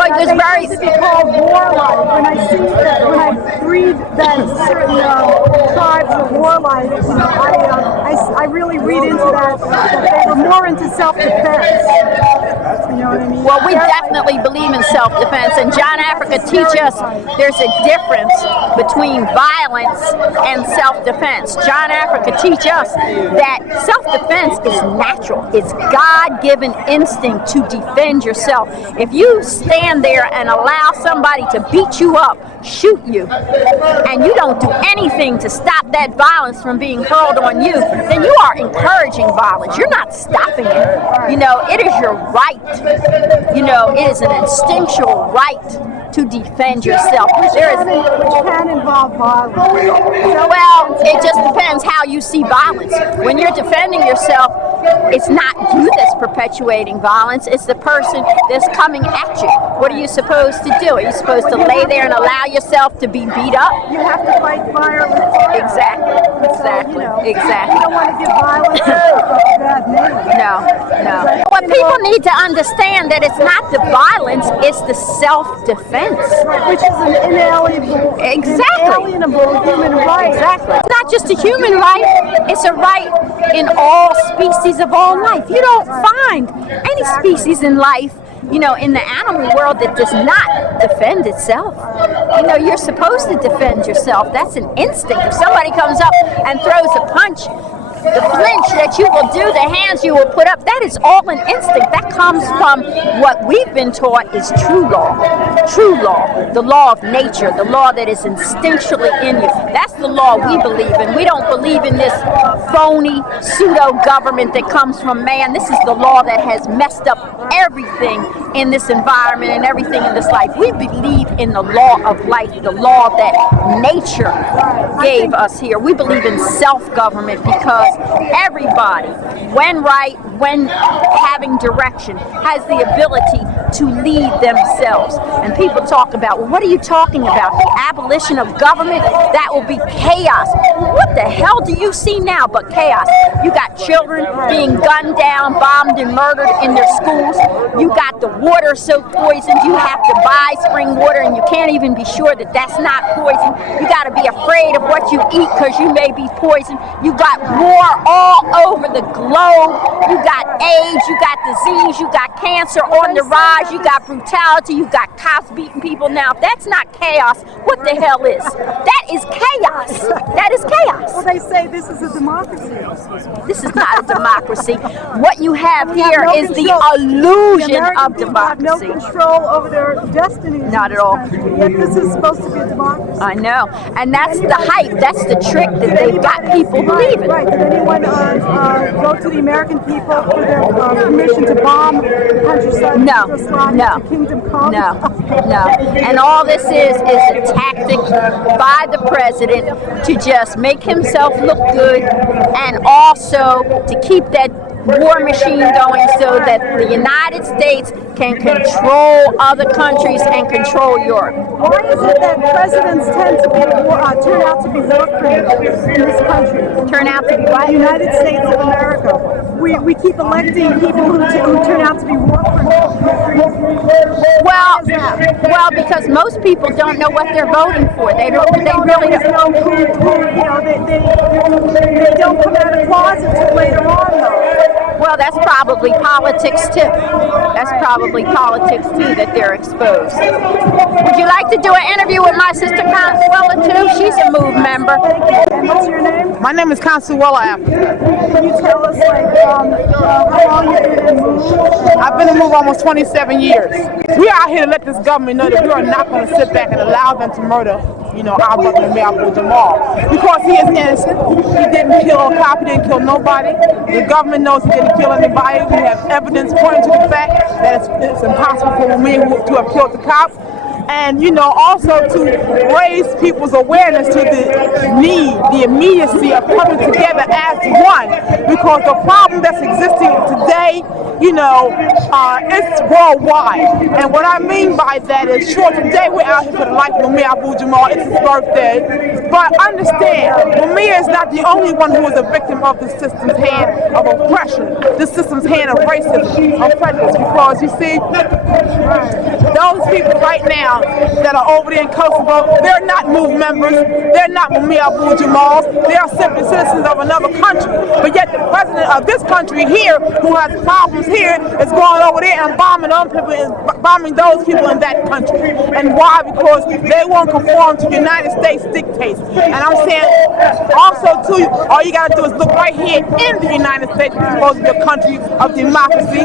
And, they used to be called warlike. When I read that certain tribes are warlike, I really read into that they were more into self-defense. You know what I mean? Well, we definitely believe in self-defense, and John Africa teaches us there's a difference between violence and self-defense. John Africa teaches us that self-defense is natural. It's God-given instinct to defend yourself. If you stand there and allow somebody to beat you up, shoot you, and you don't do anything to stop that violence from being hurled on you, then you are encouraging violence. You're not stopping it. It is your right. It is an instinctual right to defend yourself. Which can involve violence. Well, it just depends how you see violence. When you're defending yourself, it's not you that's perpetuating violence, it's the person that's coming at you. What are you supposed to do? Are you supposed to lay there and allow yourself to be beat up? You have to fight fire with fire. Exactly. You don't want to give violence a bad name. No. What people need to understand that it's not the violence, it's the self-defense. Which is an inalienable human right. Exactly. It's not just a human right, it's a right in all species of all life. You don't find any species in life, in the animal world that does not defend itself. You're supposed to defend yourself. That's an instinct. If somebody comes up and throws a punch, the flinch that you will do, the hands you will put up, that is all an instinct. That comes from what we've been taught is true law. True law, the law of nature, the law that is instinctually in you. That's the law we believe in. We don't believe in this phony pseudo-government that comes from man. This is the law that has messed up everything in this environment and everything in this life. We believe in the law of life, the law that nature gave us here. We believe in self-government because everybody, when having direction, has the ability to lead themselves. And people talk about, well, what are you talking about? The abolition of government? That will be chaos. What the hell do you see now but chaos? You got children being gunned down, bombed, and murdered in their schools. You got the water so poisoned you have to buy spring water and you can't even be sure that that's not poison. You got to be afraid of what you eat because you may be poisoned. You got war all over the globe. You got AIDS, you got disease, you got cancer on the rise, you got brutality, you got cops beating people. Now, if that's not chaos, what the hell is? That is chaos. That is chaos. Well, they say this is a democracy. This is not a democracy. What you have here is the illusion of democracy. No control over their destiny. Not at all. Yet this is supposed to be a democracy. I know. And that's the hype. That's the trick that they've got people believing. Right. Did anyone go to the American people for their permission to bomb the countryside? No. Kingdom Come? No. And all this is a tactic by the president to just make himself look good and also to keep that war machine going so that the United States can control other countries and control Europe. Why is it that presidents tend to be turn out to be war criminals in this country? Turn out to be what? The United States of America. We keep electing people who turn out to be war criminals. Well, because most people don't know what they're voting for. They really don't know they don't come out of the closet until later on, though. Well, that's probably politics too. That's probably politics too that they're exposed. Would you like to do an interview with my sister Consuewella too? She's a MOVE member. And what's your name? My name is Consuewella Africa. Can you tell us how long you've been in MOVE? I've been in MOVE almost 27 years. We are out here to let this government know that we are not going to sit back and allow them to murder our brother Meeropol because he is innocent. He didn't kill a cop, he didn't kill nobody. The government knows he didn't kill anybody. We have evidence pointing to the fact that it's impossible for Mumia to have killed the cops. And also to raise people's awareness to the need, the immediacy of coming together as one, because the problem that's existing today, it's worldwide. And what I mean by that is, sure, today we're out here for the life of Meeropol. It's his birthday. But understand, Mumia is not the only one who is a victim of the system's hand of oppression, the system's hand of racism, of prejudice. Because you see, those people right now that are over there in Kosovo, they're not MOVE members, they're not Meeropol Jamals, they are simply citizens of another country. But yet the president of this country here, who has problems here, is going over there and bombing those people in that country. And why? Because they won't conform to United States dictates. And I'm saying also too, all you gotta do is look right here in the United States, which is supposed to be a country of democracy,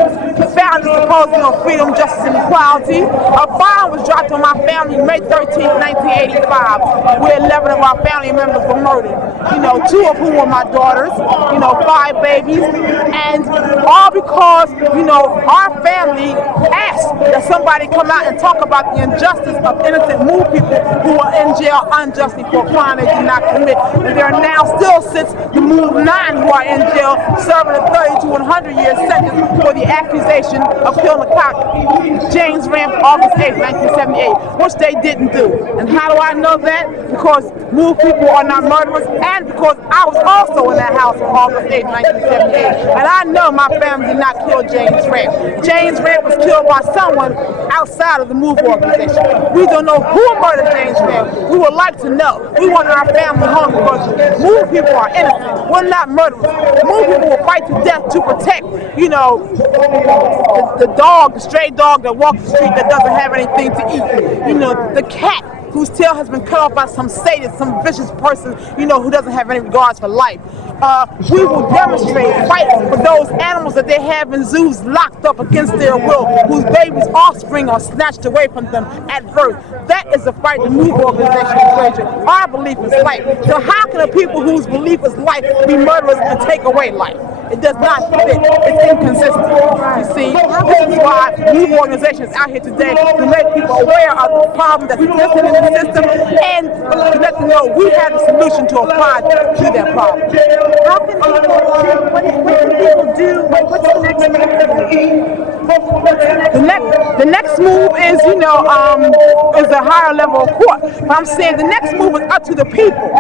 founded supposedly on freedom, justice, and equality. A bomb was dropped on my family, May 13th, 1985, where 11 of our family members were murdered. 2 of whom were my daughters, 5 babies, and all because, our family asked that somebody come out and talk about the injustice of innocent Move people who are in jail unjustly for a crime they did not commit. And there are now still 6, the Move 9 who are in jail serving a 30 to 100 year sentence for the accusation of killing a cop, James Ramp, August 8, 1978, which they didn't do. And how do I know that? Because Move people are not murderers, and because I was also in that house on August 8, 1978. And I know my family did not kill James Ramp. James Ramp was killed by someone outside of the Move organization. We don't know who murdered James Ramp. We would like to know. We want our family home because Move people are innocent. We're not murderers. Move people will fight to death to protect, the dog, the stray dog that walks the street that doesn't have anything to eat. The cat whose tail has been cut off by some sadist, some vicious person, who doesn't have any regards for life. We will demonstrate, fight for those animals that they have in zoos locked up against their will, whose babies' offspring are snatched away from them at birth. That is the fight the Move organization is waging. Our belief is life. So how can the people whose belief is life be murderers and take away life? It does not fit. It's inconsistent. You see, this is why Move organization is out here today to make people aware of the problem that's existing in the system and to let them know we have the solution to apply to that problem. How can people, what can people do? What's the next move? The next move is, is a higher level of court. But I'm saying the next move is up to the people.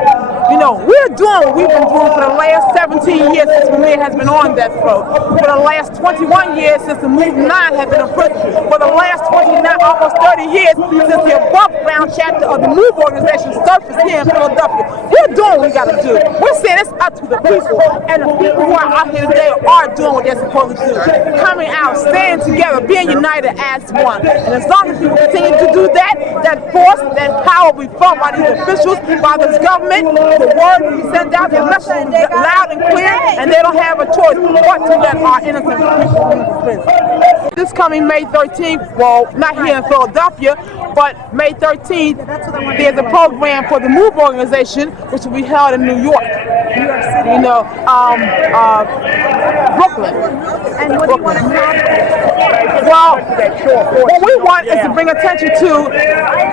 We're doing what we've been doing for the last 17 years since Mumia has been on death row. For the last 21 years since the Move 9 has been in prison. For the last 29, almost 30 years since the above ground chapter of the Move organization surfaced here in Philadelphia. We're doing what we got to do. We're saying it's up to the people. And the people who are out here today are doing what they're supposed to do. Coming out, staying together, being united as one. And as long as people continue to do that, that force, that power will be felt by these officials, by this government. The word will be sent out, the message will be loud and clear, and they don't have a choice but to let our innocent people leave the prison. This coming May 13th, well, not here in Philadelphia, but May 13th, there's a program for the Move organization, which will be held in New York. Brooklyn. And what do you want to accomplish? Well, what we want is to bring attention to,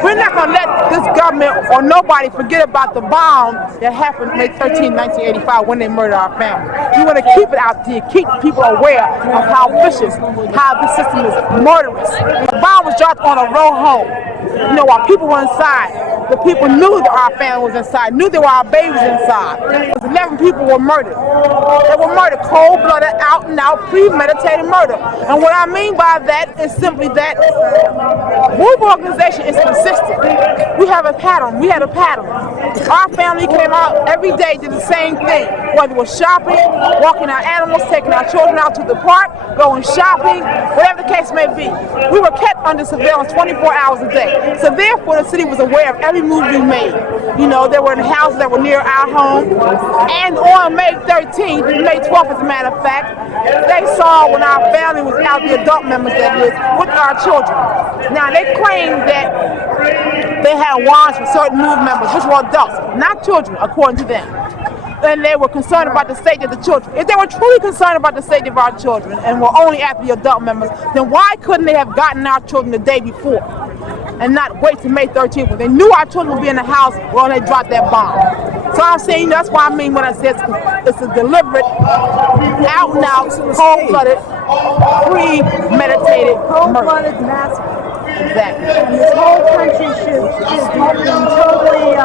we're not going to let this government or nobody forget about the bomb that happened May 13, 1985 when they murdered our family. We want to keep it out there, keep people aware of how vicious, how the system is murderous. The bomb was dropped on a road home. While people were inside, the people knew that our family was inside, knew there were our babies inside. 11 people were murdered. They were murdered, cold-blooded, out-and-out, premeditated murder. And what I mean by that is simply that Move organization is consistent. We have a pattern. We had a pattern. Our family came out every day, did the same thing, whether it was shopping, walking our animals, taking our children out to the park, going shopping, whatever the case may be. We were kept under surveillance 24 hours a day. So therefore, the city was aware of every move we made. They were in houses that were near our home. And on May 13th, May 12th as a matter of fact, they saw when our family was out, the adult members that is, with our children. Now, they claimed that they had warrants for certain Move members, which were adults, not children, according to them. And they were concerned about the safety of the children. If they were truly concerned about the safety of our children and were only after the adult members, then why couldn't they have gotten our children the day before and not wait till May 13th when they knew our children would be in the house when they dropped that bomb? So I'm saying that's why I mean when I say it's a deliberate, out-and-out, cold-blooded, premeditated cold-blooded massacre. Exactly. And this whole country should have been totally,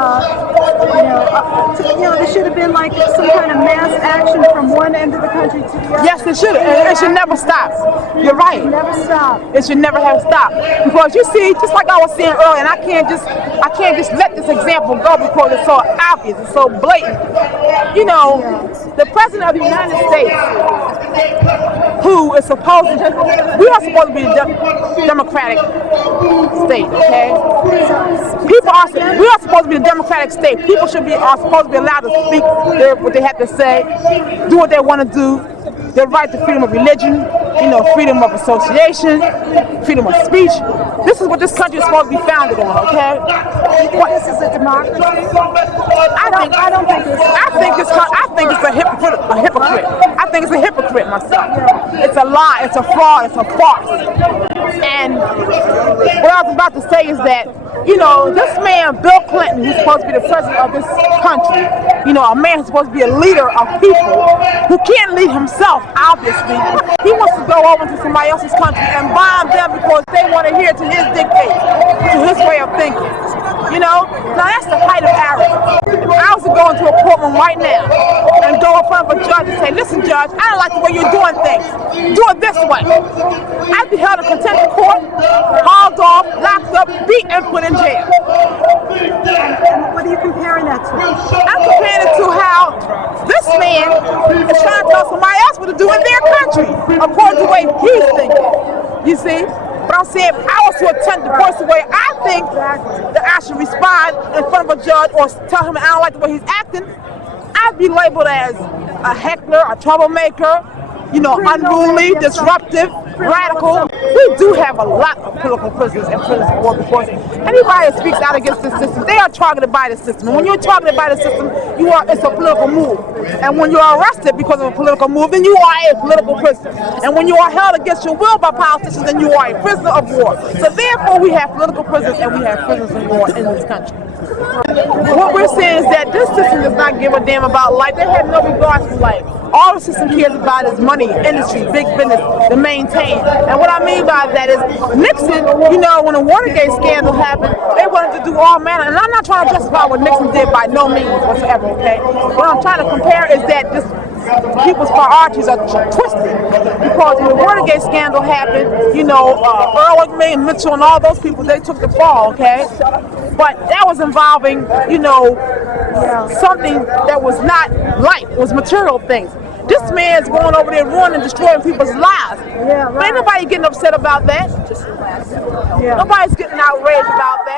there should have been like some kind of mass action from one end of the country to the other. Yes, it should. It should never stop. You're right. It should never stop. It should never have stopped. Because you see, just like I was saying earlier, and I can't just let this example go because it's so obvious, it's so blatant. The President of the United States, who is supposed to, we are supposed to be a democratic state, okay? We are supposed to be a democratic state. People are supposed to be allowed to speak what they have to say, do what they want to do. Their right to freedom of religion, freedom of association, freedom of speech. This is what this country is supposed to be founded on, okay? This is a democracy. I don't think it's. I think it's a hypocrite. I think it's a hypocrite myself. It's a lie. It's a fraud. It's a farce. And what I was about to say is that, you know, this man, Bill Clinton, who's supposed to be the president of this country, you know, a man who's supposed to be a leader of people who can't lead himself, obviously. He wants to go over to somebody else's country and bomb them because they want to hear to his dictate, to his way of thinking. You know? Now that's the height of arrogance. I was to go into a courtroom right now and go in front of a judge and say, listen, judge, I don't like the way you're doing things. Do it this way. I'd be held in contempt of court, hauled off, locked up, beat, and put in jail. And what are you comparing that to? I'm comparing it to how this man is trying to tell somebody else what to do in their country, according to the way he's thinking. You see? But I'm saying, if I was to attempt to voice the way I think that I should respond in front of a judge or tell him I don't like the way he's acting, I'd be labeled as a heckler, a troublemaker, you know, unruly, disruptive, radical. We do have a lot of political prisoners and prisoners of war because anybody that speaks out against the system, they are targeted by the system. And when you're targeted by the system, it's a political move. And when you're arrested because of a political move, then you are a political prisoner. And when you are held against your will by politicians, then you are a prisoner of war. So therefore, we have political prisoners and we have prisoners of war in this country. What we're saying is that this system does not give a damn about life. They have no regard for life. All the system cares about is money, industry, big business, to maintain. And what I mean by that is Nixon, you know, when the Watergate scandal happened, they wanted to do all manner. And I'm not trying to justify what Nixon did by no means whatsoever, okay? What I'm trying to compare is that this people's priorities are twisted. Because when the Watergate scandal happened, you know, Ehrlichman, Mitchell, and all those people, they took the fall, okay? But that was involving, you know, something that was not life, it was material things. This man's going over there ruining and destroying people's lives. Yeah, right. Ain't nobody getting upset about that. Nobody's getting outraged about that.